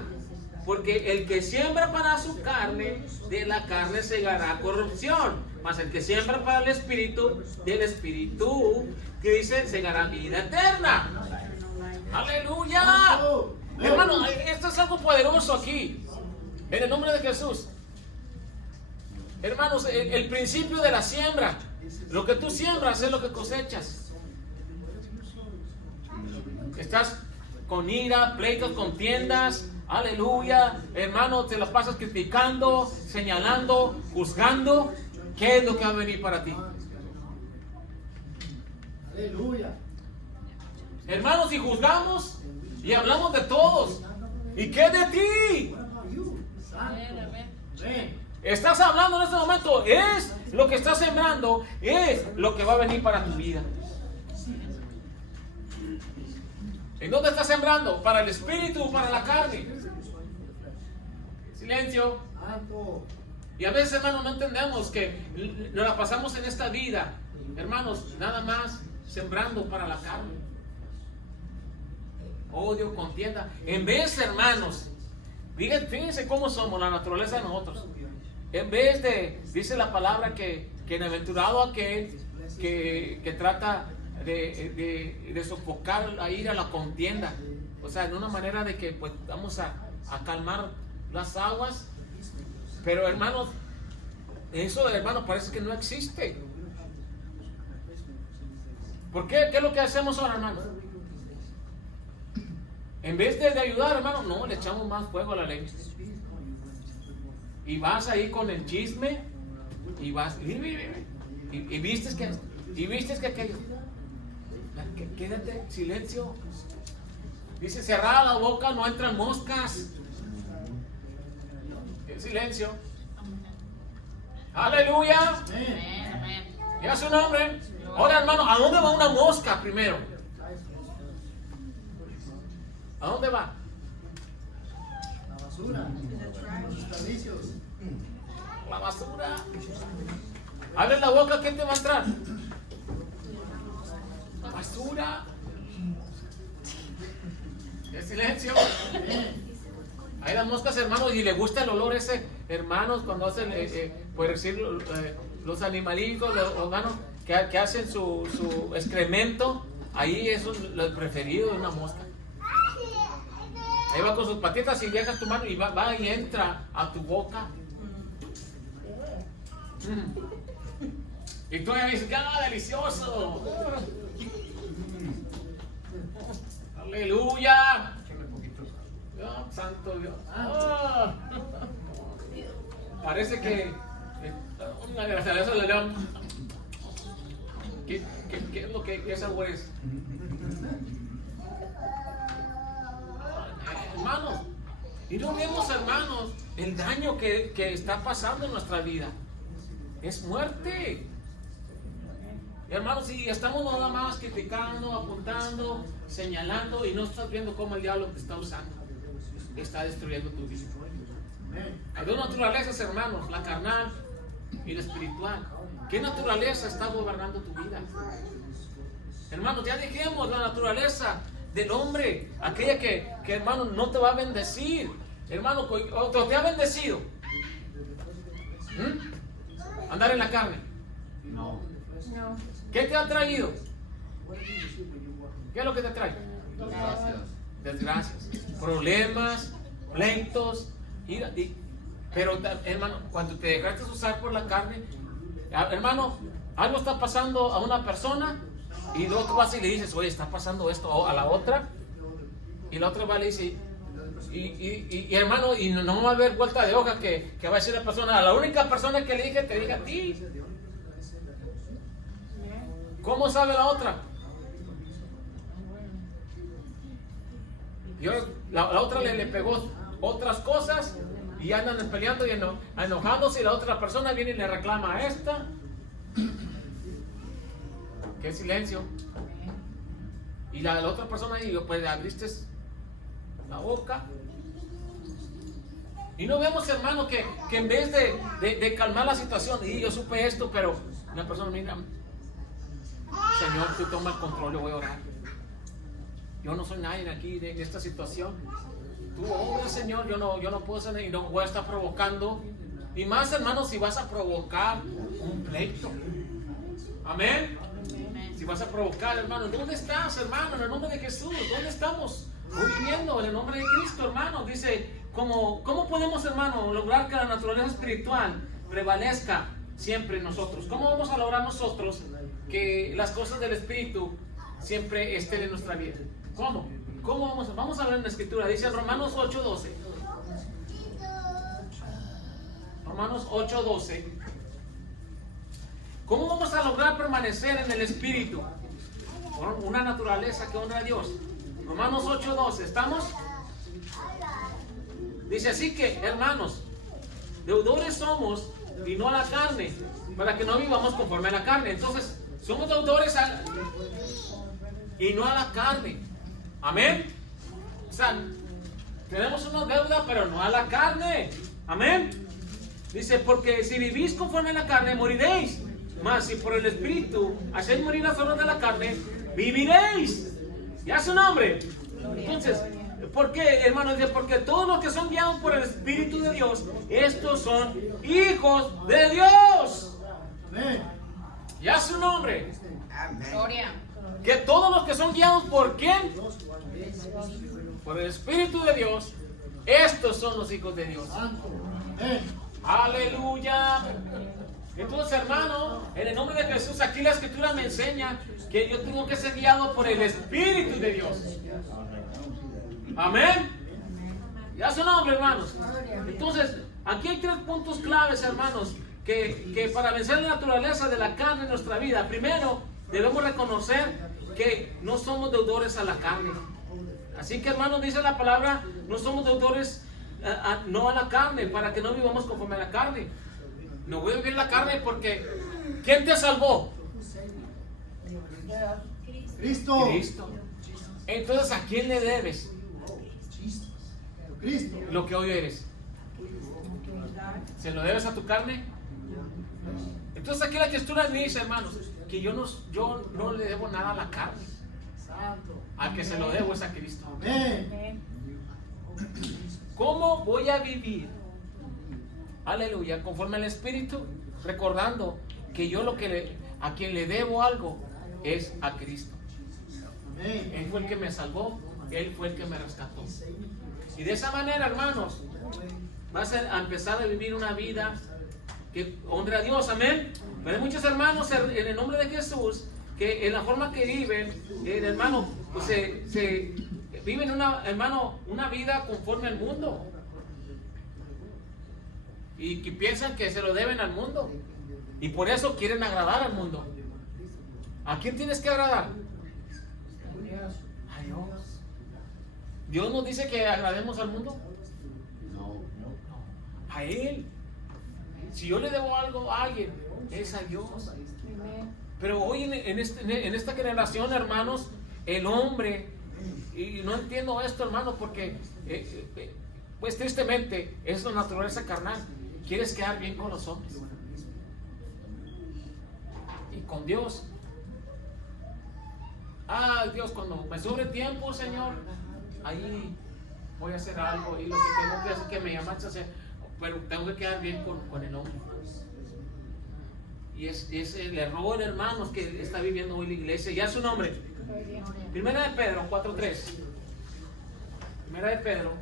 Porque el que siembra para su carne, de la carne segará corrupción. Mas el que siembra para el Espíritu, del Espíritu, que dice, segará vida eterna. ¡Aleluya! Hermano, esto es algo poderoso aquí. En el nombre de Jesús. Hermanos, el principio de la siembra. Lo que tú siembras es lo que cosechas. Estás con ira, pleitos, contiendas. Aleluya, hermano, te las pasas criticando, señalando, juzgando. ¿Qué es lo que va a venir para ti? Aleluya. Hermanos, si juzgamos y hablamos de todos, ¿y qué de ti? Estás hablando en este momento, es lo que estás sembrando, es lo que va a venir para tu vida. ¿En dónde estás sembrando? ¿Para el espíritu o para la carne? Silencio. Y a veces, hermanos, no entendemos que nos la pasamos en esta vida, hermanos, nada más sembrando para la carne. Odio, contienda. En vez, hermanos, Fíjense cómo somos, la naturaleza de nosotros. En vez de, dice la palabra que bienaventurado aquel que trata de sofocar la ira, la contienda. O sea, en una manera de que pues vamos a calmar las aguas. Pero hermanos, eso hermanos parece que no existe. ¿Por qué? ¿Qué es lo que hacemos ahora, hermanos? En vez de ayudar, hermano, no, le echamos más fuego a la leña. Y vas ahí con el chisme y vas y vistes que aquello. Quédate, silencio. Dice, cerrada la boca, no entran moscas. En silencio. Aleluya. Amén, amén. Ya su nombre. Ahora, hermano, ¿a dónde va una mosca primero? ¿A dónde va? La basura, los desperdicios. La basura. Abre la boca, ¿qué te va a entrar? Basura. En silencio. Hay las moscas, hermanos, y le gusta el olor ese, hermanos, cuando hacen, por decir, los animalitos, los hermanos, que hacen su excremento. Ahí eso es lo preferido de una mosca. Ahí va con sus patitas y dejas tu mano y va y entra a tu boca. Y tú ya dices, ¡ah, delicioso! ¡Aleluya! Oh, santo Dios. Ah. Parece que una de las cervezas le dan. ¿Qué es lo que sabor es? Hermanos, y no vemos, hermanos, el daño que está pasando en nuestra vida. Es muerte. Y hermanos, si estamos nada más criticando, apuntando, señalando y no estás viendo cómo el diablo te está usando, está destruyendo tu vida. Hay dos naturalezas, hermanos, la carnal y la espiritual. ¿Qué naturaleza está gobernando tu vida? Hermanos, ya dejemos la naturaleza del hombre, aquella que hermano no te va a bendecir. Hermano, otro te ha bendecido. Andar en la carne. No. ¿Qué te ha traído? ¿Qué es lo que te trae? Gracias. Desgracias, problemas, pleitos, pero hermano, cuando te dejaste usar por la carne, hermano, algo está pasando a una persona y luego tú vas y le dices, oye, está pasando esto a la otra, y la otra va y le dice, y hermano, y no va a haber vuelta de hoja que va a decir la persona, a la única persona que le dije, te diga a ti. ¿Cómo sabe la otra? La otra le pegó otras cosas y andan peleando y enojándose, y la otra persona viene y le reclama a esta. Qué silencio. Y la otra persona dijo, pues le abriste la boca. Y no vemos, hermano, que en vez de calmar la situación, y yo supe esto, pero la persona mira, Señor, tú toma el control, yo voy a orar. Yo no soy nadie aquí en esta situación. Tú obra, Señor, yo no puedo hacer y no voy a estar provocando. Y más, hermano, si vas a provocar un pleito. Amén. Si vas a provocar, hermano, ¿dónde estás, hermano? En el nombre de Jesús, ¿dónde estamos? Hoy viviendo en el nombre de Cristo, hermano. Dice, ¿cómo podemos, hermano, lograr que la naturaleza espiritual prevalezca siempre en nosotros? ¿Cómo vamos a lograr nosotros que las cosas del Espíritu siempre estén en nuestra vida? ¿Cómo? Vamos a ver en la Escritura. Dice en Romanos 8:12. Romanos 8:12. ¿Cómo vamos a lograr permanecer en el Espíritu? Con una naturaleza que honra a Dios. Romanos 8:12. ¿Estamos? Dice así que, hermanos, deudores somos y no a la carne, para que no vivamos conforme a la carne. Entonces, somos deudores y no a la carne. Amén. O sea, tenemos una deuda, pero no a la carne. Amén. Dice, porque si vivís conforme a la carne, moriréis. Mas si por el Espíritu hacéis morir las obras de la carne, viviréis. Ya su nombre. Entonces, ¿Por qué, hermano? Dice, porque todos los que son guiados por el Espíritu de Dios, estos son hijos de Dios. Amén. Ya su nombre. Gloria. Que todos los que son guiados por ¿quién? Por el Espíritu de Dios, estos son los hijos de Dios. Santo. Amén. Aleluya. Entonces, hermano, en el nombre de Jesús, aquí la Escritura me enseña que yo tengo que ser guiado por el Espíritu de Dios. Amén. Ya su nombre, hermanos. Entonces, aquí hay 3 puntos claves, hermanos, que para vencer la naturaleza de la carne en nuestra vida, primero, debemos reconocer que no somos deudores a la carne. Así que, hermanos, dice la palabra, no somos deudores no a la carne, para que no vivamos conforme a la carne. No voy a vivir la carne porque ¿quién te salvó? Cristo. Cristo. Entonces, ¿a quién le debes Cristo. lo que hoy eres? ¿Se lo debes a tu carne? Entonces aquí la Escritura me dice, hermanos, que yo no le debo nada a la carne. Santo. Al que se lo debo es a Cristo. Amén. ¿Cómo voy a vivir? Aleluya, conforme al Espíritu, recordando que yo a quien le debo algo es a Cristo. Amén. Él fue el que me salvó, Él fue el que me rescató. Y de esa manera, hermanos, vas a empezar a vivir una vida que honre a Dios, amén. Pero hay muchos hermanos en el nombre de Jesús que en la forma que viven, hermano, pues se viven una vida conforme al mundo. Y que piensan que se lo deben al mundo. Y por eso quieren agradar al mundo. ¿A quién tienes que agradar? A Dios. ¿Dios nos dice que agrademos al mundo? No. A Él. Si yo le debo algo a alguien, es a Dios. Pero hoy en esta generación, hermanos, el hombre, y no entiendo esto, hermano, porque pues tristemente es la naturaleza carnal. Quieres quedar bien con los hombres y con Dios. Dios, cuando me sobre tiempo, Señor, ahí voy a hacer algo, y lo que tengo que hacer que me llamaste a hacer, pero tengo que quedar bien con el hombre. Y es el error, hermanos, que está viviendo hoy la iglesia. Ya su nombre. Primera de Pedro 4:3. Primera de Pedro.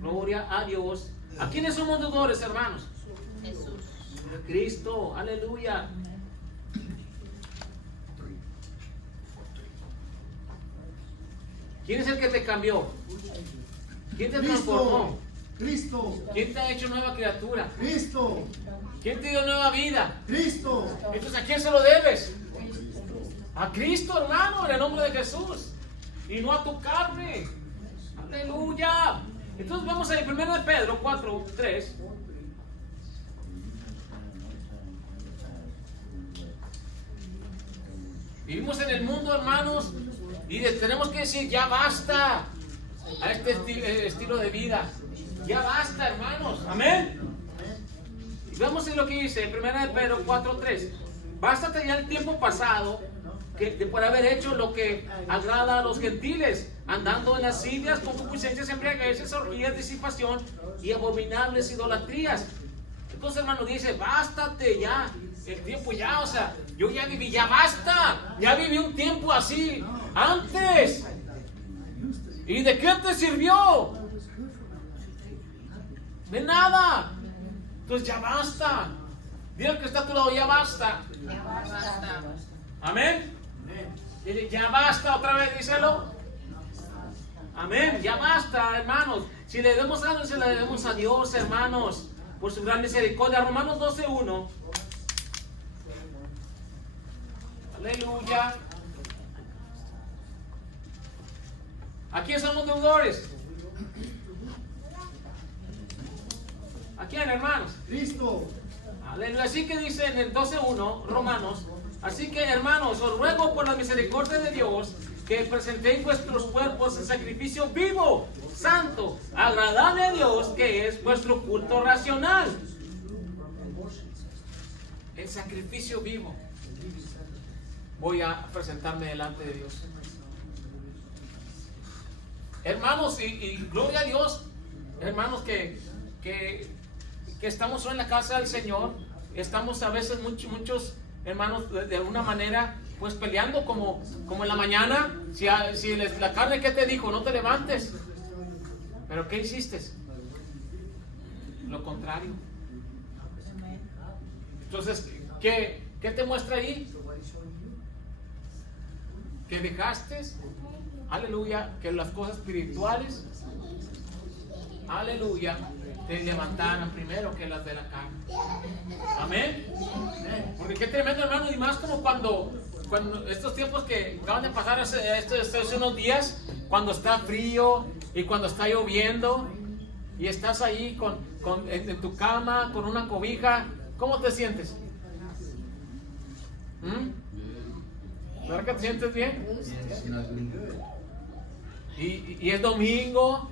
Gloria a Dios. ¿A quiénes somos deudores, hermanos? Jesús. A Cristo. Aleluya. ¿Quién es el que te cambió? ¿Quién te transformó? Cristo. ¿Quién te ha hecho nueva criatura? Cristo. ¿Quién te dio nueva vida? Cristo. Entonces, ¿a quién se lo debes? A Cristo, hermano, en el nombre de Jesús. Y no a tu carne. Aleluya. Entonces vamos a ir 1 de Pedro 4:3. Vivimos en el mundo, hermanos, y tenemos que decir, ya basta a este estilo de vida. Ya basta, hermanos. Amén. Y vamos en lo que dice 1 de Pedro 4:3. Bástate ya el tiempo pasado por haber hecho lo que agrada a los gentiles, andando en lascivias, concupiscencias, embriagueces, orgías, disipación y abominables idolatrías. Entonces, hermano, dice, bástate ya, el tiempo ya, o sea, yo ya viví, ya basta, ya viví un tiempo así, antes. ¿Y de qué te sirvió? De nada. Entonces ya basta. Dile que está a tu lado, ya basta. Ya basta. Amén. Dile, ya basta, otra vez, díselo. Amén, ya basta, hermanos. Si le debemos algo, se le debemos a Dios, hermanos, por su gran misericordia. Romanos 12:1. Aleluya. ¿A quién somos deudores? ¿A quién, hermanos? Cristo. Aleluya. Así que dice en el 12:1, Romanos. Así que, hermanos, os ruego por la misericordia de Dios que presentéis vuestros cuerpos en sacrificio vivo, santo, agradable a Dios, que es vuestro culto racional. El sacrificio vivo. Voy a presentarme delante de Dios. hermanos, y gloria a Dios, hermanos, que estamos hoy en la casa del Señor. Estamos a veces muchos hermanos de una manera pues peleando como en la mañana. Si la carne que te dijo, no te levantes, pero ¿qué hiciste? Lo contrario. Entonces, ¿qué te muestra ahí? Que dejaste, aleluya, que las cosas espirituales, aleluya, te levantaran primero que las de la carne. Amén. Porque qué tremendo, hermano, y más como cuando estos tiempos que acaban de pasar estos unos días, cuando está frío y cuando está lloviendo y estás ahí en tu cama con una cobija, ¿cómo te sientes? ¿Verdad que te sientes bien? Y es domingo,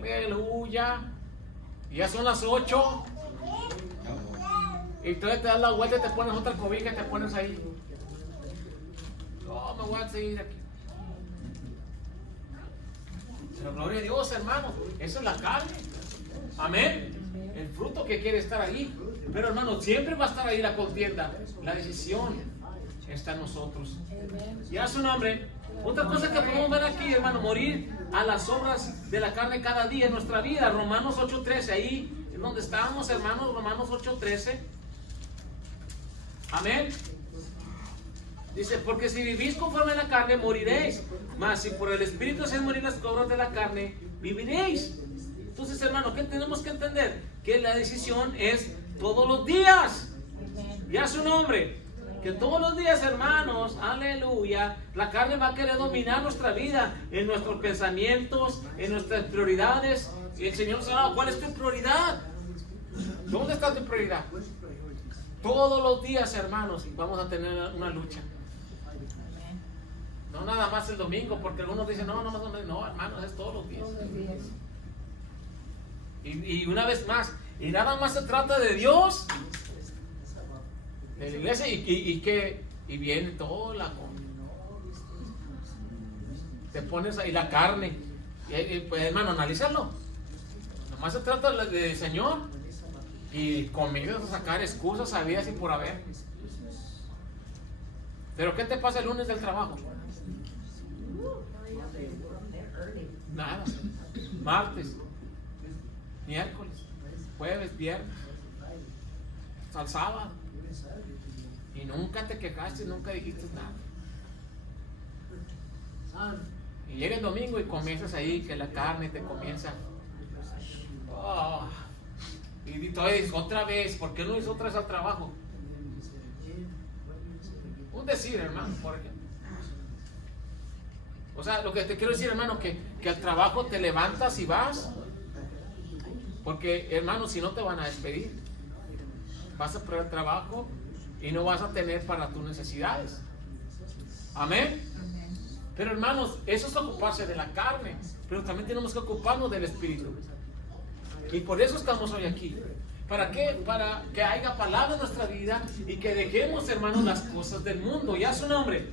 aleluya, y ya son las 8, y todavía te das la vuelta y te pones otra cobija y te pones ahí. No, me voy a seguir aquí. Pero gloria a Dios, hermano, eso es la carne. Amén. El fruto que quiere estar ahí. Pero hermano, siempre va a estar ahí la contienda. La decisión está en nosotros. Y a su nombre. Otra cosa que podemos ver aquí, hermano, morir a las obras de la carne cada día en nuestra vida. Romanos 8:13, ahí es donde estábamos, hermanos, Romanos 8:13. Amén. Dice, porque si vivís conforme a la carne, moriréis. Mas si por el Espíritu hacéis morir las obras de la carne, viviréis. Entonces, hermano, ¿qué tenemos que entender? Que la decisión es todos los días. Y a su nombre. Que todos los días, hermanos, aleluya, la carne va a querer dominar nuestra vida, en nuestros pensamientos, en nuestras prioridades. Y el Señor nos ha dado, ¿cuál es tu prioridad? ¿Dónde está tu prioridad? Todos los días, hermanos, vamos a tener una lucha. No nada más el domingo, porque algunos dicen, no, hermanos, es todos los días. Y una vez más, y nada más se trata de Dios, de la iglesia, y viene toda la te pones ahí la carne, pues hermano, analízalo. Nomás se trata del Señor, y comienzas a sacar excusas habidas y por haber. Pero ¿qué te pasa el lunes del trabajo? Nada. Martes, miércoles, jueves, viernes, hasta el sábado. Y nunca te quejaste, nunca dijiste nada. Y llega el domingo y comienzas ahí que la carne te comienza. Y entonces otra vez, ¿por qué no hizo otra vez al trabajo? Un decir, hermano, por ejemplo. O sea, lo que te quiero decir, hermano, que al trabajo te levantas y vas. Porque, hermano, si no te van a despedir, vas a perder el trabajo y no vas a tener para tus necesidades. Amén. Pero, hermanos, eso es ocuparse de la carne, pero también tenemos que ocuparnos del Espíritu. Y por eso estamos hoy aquí. ¿Para qué? Para que haya palabra en nuestra vida y que dejemos, hermanos, las cosas del mundo. Ya su nombre.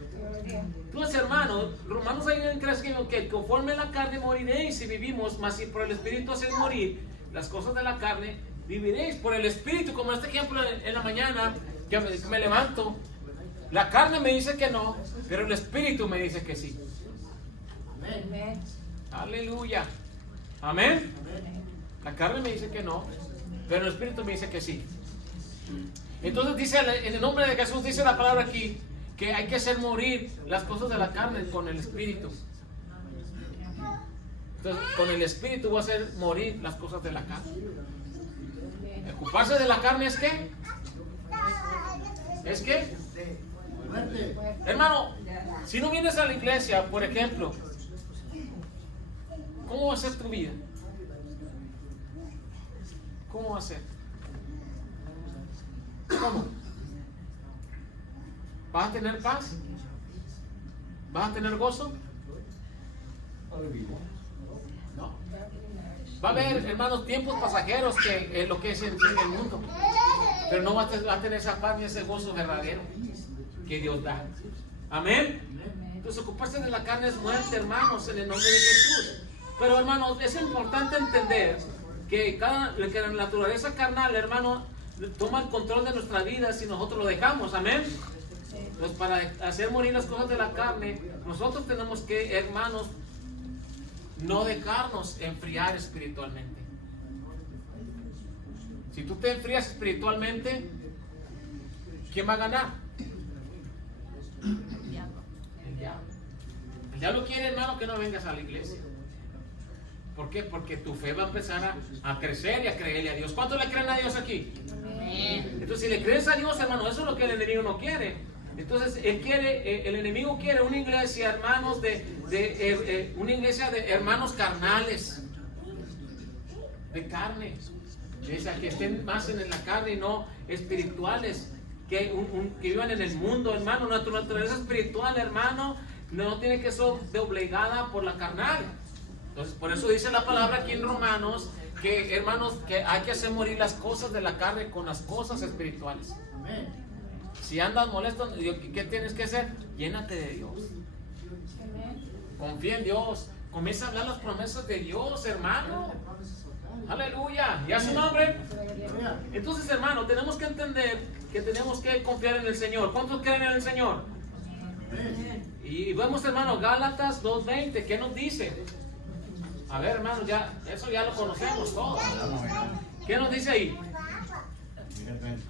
Entonces, hermanos, Romanos hay en que conforme a la carne moriréis si vivimos, mas si por el Espíritu hacéis morir las cosas de la carne, viviréis por el Espíritu. Como este ejemplo en la mañana, que me levanto, la carne me dice que no, pero el Espíritu me dice que sí. Amén. Aleluya. Amén. La carne me dice que no, pero el Espíritu me dice que sí. Entonces dice, en el nombre de Jesús, dice la palabra aquí, que hay que hacer morir las cosas de la carne con el Espíritu. Entonces, con el Espíritu voy a hacer morir las cosas de la carne. Ocuparse de la carne es ¿qué? ¿Es qué? Hermano, si no vienes a la iglesia, por ejemplo, ¿cómo va a ser tu vida? ¿Cómo va a ser? ¿Cómo? ¿Vas a tener paz? ¿Vas a tener gozo? No. Va a haber, hermanos, tiempos pasajeros que lo que es en el mundo. Pero no vas a tener esa paz ni ese gozo verdadero que Dios da. Amén. Entonces ocuparse de la carne es muerte, hermanos, en el nombre de Jesús. Pero hermanos, es importante entender que la naturaleza carnal, hermano, toma el control de nuestra vida si nosotros lo dejamos, amén. Entonces para hacer morir las cosas de la carne, nosotros tenemos que, hermanos, no dejarnos enfriar espiritualmente. Si tú te enfrías espiritualmente, ¿quién va a ganar? El diablo. El diablo quiere, hermano, que no vengas a la iglesia. ¿Por qué? Porque tu fe va a empezar a crecer y a creerle a Dios. ¿Cuántos le creen a Dios aquí? Amén. Entonces, si le crees a Dios, hermano, eso es lo que el enemigo no quiere. Entonces, el enemigo quiere una iglesia, hermanos, una iglesia de hermanos carnales, de carne. O sea, que estén más en la carne y no espirituales, que vivan en el mundo, hermano. Nuestra naturaleza espiritual, hermano, no tiene que ser obligada por la carnal. Entonces, por eso dice la palabra aquí en Romanos, que hermanos, que hay que hacer morir las cosas de la carne con las cosas espirituales. Si andas molesto, ¿qué tienes que hacer? Llénate de Dios. Confía en Dios. Comienza a hablar las promesas de Dios, hermano. Aleluya. ¿Y a su nombre? Entonces, hermano, tenemos que entender que tenemos que confiar en el Señor. ¿Cuántos creen en el Señor? Y vemos, hermano, Gálatas 2:20. ¿Qué nos dice? A ver, hermano, eso ya lo conocemos todos. ¿Qué nos dice ahí?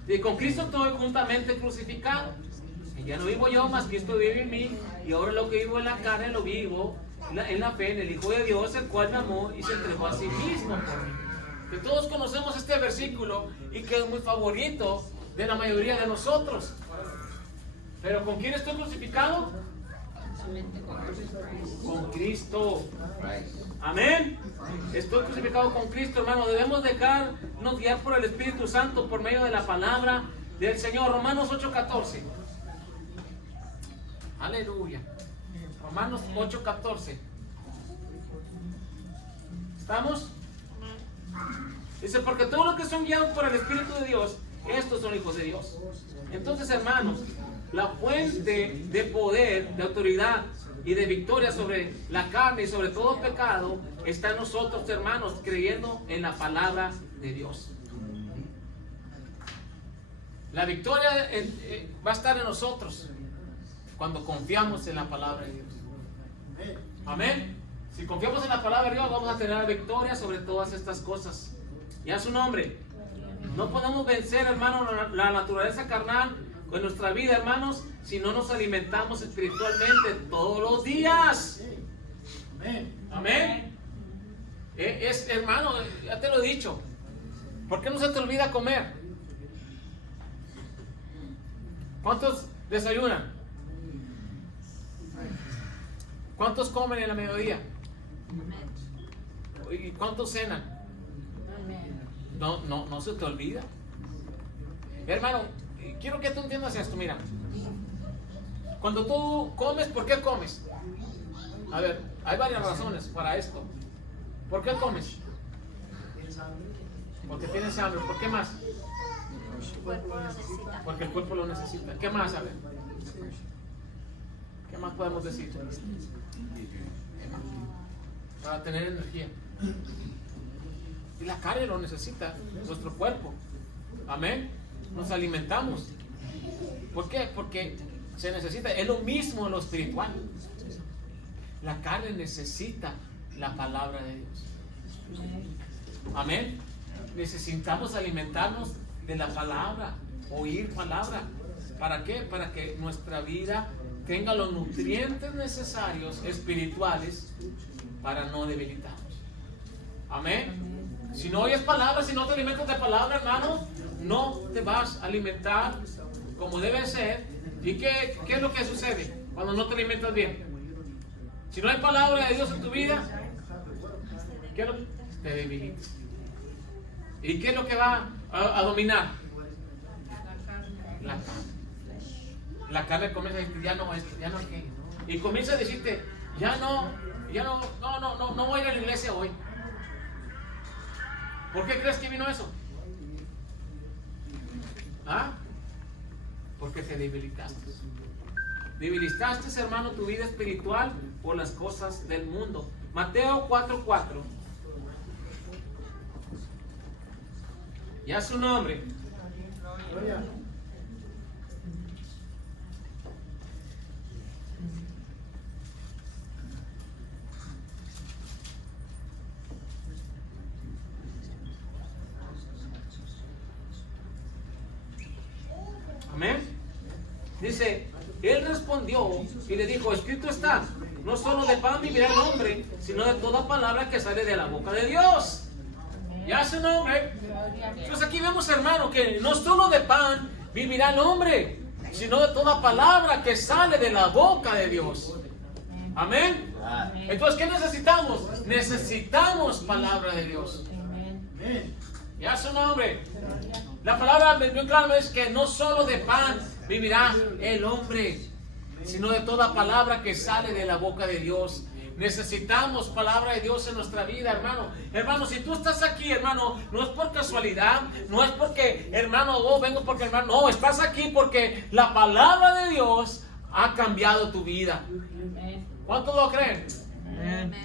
Y con Cristo estoy juntamente crucificado. Y ya no vivo yo, mas Cristo vive en mí. Y ahora lo que vivo en la carne lo vivo en la fe en el Hijo de Dios, el cual me amó y se entregó a sí mismo por mí. Que todos conocemos este versículo y que es muy favorito de la mayoría de nosotros. Pero ¿con quién estoy crucificado? Con Cristo. Amén. Estoy crucificado con Cristo, hermano. Debemos dejarnos guiar por el Espíritu Santo por medio de la palabra del Señor. Romanos 8:14. Aleluya. Romanos 8:14. ¿Estamos? Dice, porque todos los que son guiados por el Espíritu de Dios, estos son hijos de Dios. Entonces, hermanos, la fuente de poder, de autoridad y de victoria sobre la carne y sobre todo pecado está en nosotros, hermanos, creyendo en la palabra de Dios. La victoria va a estar en nosotros cuando confiamos en la palabra de Dios. Amén. Si confiamos en la palabra de Dios, vamos a tener la victoria sobre todas estas cosas. Y a su nombre. No podemos vencer, hermano, la naturaleza carnal en nuestra vida, hermanos, si no nos alimentamos espiritualmente todos los días. Amén. Hermano, ya te lo he dicho. ¿Por qué no se te olvida comer? ¿Cuántos desayunan? ¿Cuántos comen en la mediodía? ¿Y cuántos cenan? No se te olvida. Hermano, quiero que tú entiendas esto, mira. Cuando tú comes, ¿por qué comes? A ver, hay varias razones para esto. ¿Por qué comes? Porque tienes hambre. ¿Por qué más? Porque el cuerpo lo necesita. ¿Qué más? A ver. ¿Qué más podemos decir? Para tener energía. Y la carne lo necesita, nuestro cuerpo. Amén. Nos alimentamos. ¿Por qué? Porque se necesita. Es lo mismo en lo espiritual. La carne necesita la palabra de Dios. Amén. Necesitamos alimentarnos de la palabra, oír palabra. ¿Para qué? Para que nuestra vida tenga los nutrientes necesarios espirituales para no debilitarnos. Amén. Si no oyes palabra, si no te alimentas de palabra, hermano, no te vas a alimentar como debe ser. ¿Y qué es lo que sucede cuando no te alimentas bien? Si no hay palabra de Dios en tu vida, ¿qué es lo que te debilitas? ¿Y qué es lo que va a dominar? La carne. La carne comienza a decir, ya no esto, ya no aquello. Y comienza a decirte, no voy a ir a la iglesia hoy. ¿Por qué crees que vino eso? ¿Ah? Porque te debilitaste. debilitaste, hermano, tu vida espiritual por las cosas del mundo. Mateo 4:4. Ya su nombre. Amén. Dice, él respondió y le dijo, escrito está, no solo de pan vivirá el hombre, sino de toda palabra que sale de la boca de Dios. Ya su nombre. Entonces aquí vemos, hermano, que no solo de pan vivirá el hombre, sino de toda palabra que sale de la boca de Dios. Amén. Entonces, ¿qué necesitamos? Necesitamos palabra de Dios. Ya su nombre. La palabra muy clara es que no solo de pan vivirá el hombre, sino de toda palabra que sale de la boca de Dios. Necesitamos palabra de Dios en nuestra vida, hermano. Hermano, si tú estás aquí, hermano, no es por casualidad, no es porque, hermano, vengo porque, hermano, no, estás aquí porque la palabra de Dios ha cambiado tu vida. ¿Cuántos lo creen?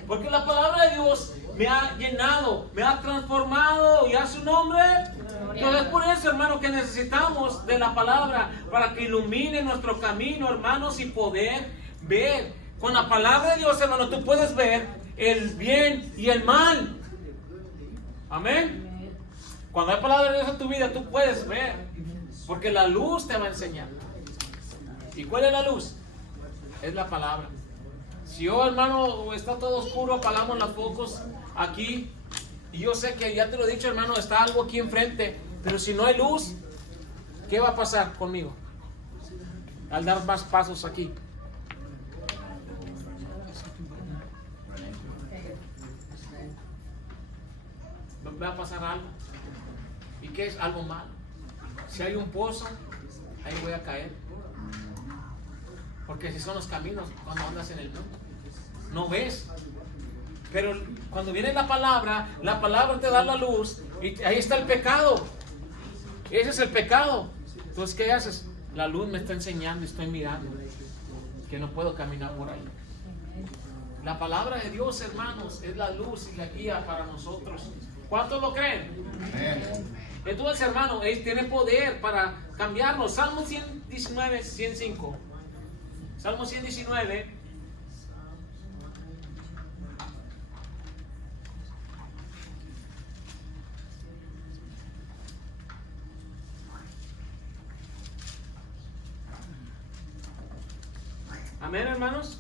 Porque la palabra de Dios me ha llenado, me ha transformado, y a su nombre. Entonces, por eso, hermano, que necesitamos de la palabra para que ilumine nuestro camino, hermanos, y poder ver. Con la palabra de Dios, hermano, tú puedes ver el bien y el mal. Amén. Cuando hay palabra de Dios en tu vida, tú puedes ver, porque la luz te va a enseñar. ¿Y cuál es la luz? Es la palabra. Si yo, hermano, está todo oscuro, apagamos los focos aquí. Y yo sé que ya te lo he dicho, hermano, está algo aquí enfrente. Pero si no hay luz, ¿qué va a pasar conmigo? Al dar más pasos aquí. Va a pasar algo. ¿Y qué es algo malo? Si hay un pozo, ahí voy a caer. Porque si son los caminos cuando andas en el mundo, no ves. Pero cuando viene la palabra te da la luz y ahí está el pecado. Ese es el pecado. Entonces, ¿qué haces? La luz me está enseñando y estoy mirando que no puedo caminar por ahí. La palabra de Dios, hermanos, es la luz y la guía para nosotros. ¿Cuántos lo creen? Entonces, hermano, Él tiene poder para cambiarnos. Salmo 119, 105. Salmo 119. Amén, hermanos.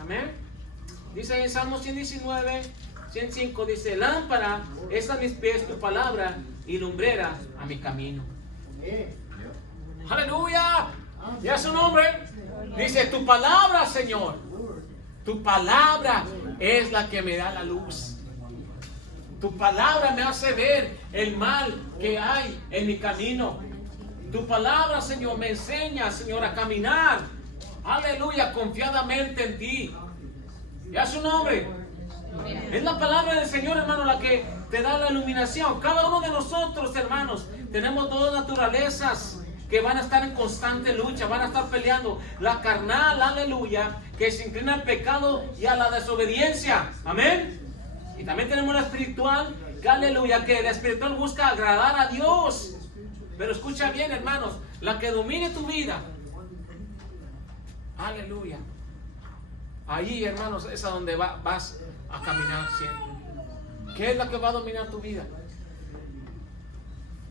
Amén. Dice en Salmo 119, 105, dice, lámpara es a mis pies tu palabra y lumbrera a mi camino. Aleluya. Y a su nombre. Dice, tu palabra, Señor, tu palabra es la que me da la luz. Tu palabra me hace ver el mal que hay en mi camino. Tu palabra, Señor, me enseña, Señor, a caminar. Aleluya, confiadamente en ti. Y a su nombre. Es la palabra del Señor, hermano, la que te da la iluminación. Cada uno de nosotros, hermanos, tenemos dos naturalezas que van a estar en constante lucha, van a estar peleando. La carnal, aleluya, que se inclina al pecado y a la desobediencia. Amén. Y también tenemos la espiritual, que, aleluya, que la espiritual busca agradar a Dios. Pero escucha bien, hermanos, la que domine tu vida, aleluya, ahí, hermanos, es a donde vas a caminar siempre. ¿Qué es la que va a dominar tu vida?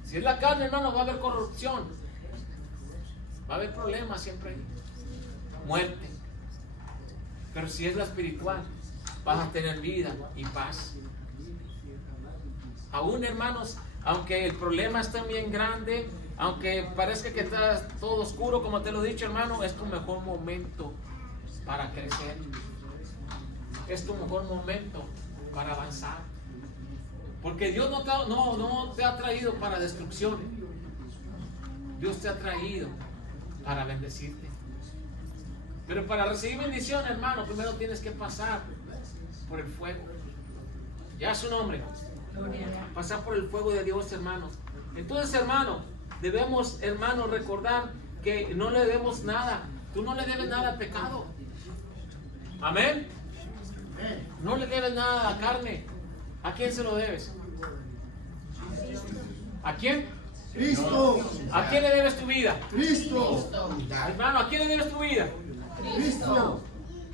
Si es la carne, hermano, va a haber corrupción, va a haber problemas siempre ahí, muerte. Pero si es la espiritual, vas a tener vida y paz. Aún, hermanos, aunque el problema está bien grande, aunque parezca que está todo oscuro, como te lo he dicho, hermano, es tu mejor momento para crecer. Es tu mejor momento para avanzar. Porque Dios no te ha traído para destrucción. Dios te ha traído para bendecirte. Pero para recibir bendición, hermano, primero tienes que pasar por el fuego. Ya su nombre. Pasar por el fuego de Dios, hermanos. Entonces, hermano, debemos, hermanos, recordar que no le debemos nada. Tú no le debes nada al pecado. Amén. No le debes nada a la carne. ¿A quién se lo debes? ¿A quién? Cristo. ¿A quién le debes tu vida? Cristo. Hermano, ¿a quién le debes tu vida? Cristo.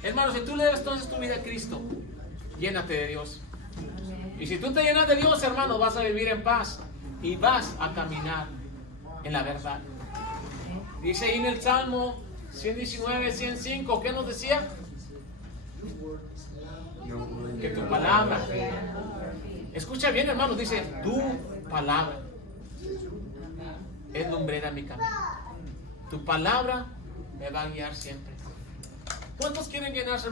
Hermano, si tú le debes entonces tu vida a Cristo, llénate de Dios. Y si tú te llenas de Dios, hermano, vas a vivir en paz y vas a caminar en la verdad. Dice ahí en el Salmo 119, 105, ¿qué nos decía? Que tu palabra, escucha bien, hermano, dice, tu palabra es lumbrera en mi camino. Tu palabra me va a guiar siempre. ¿Cuántos quieren llenarse?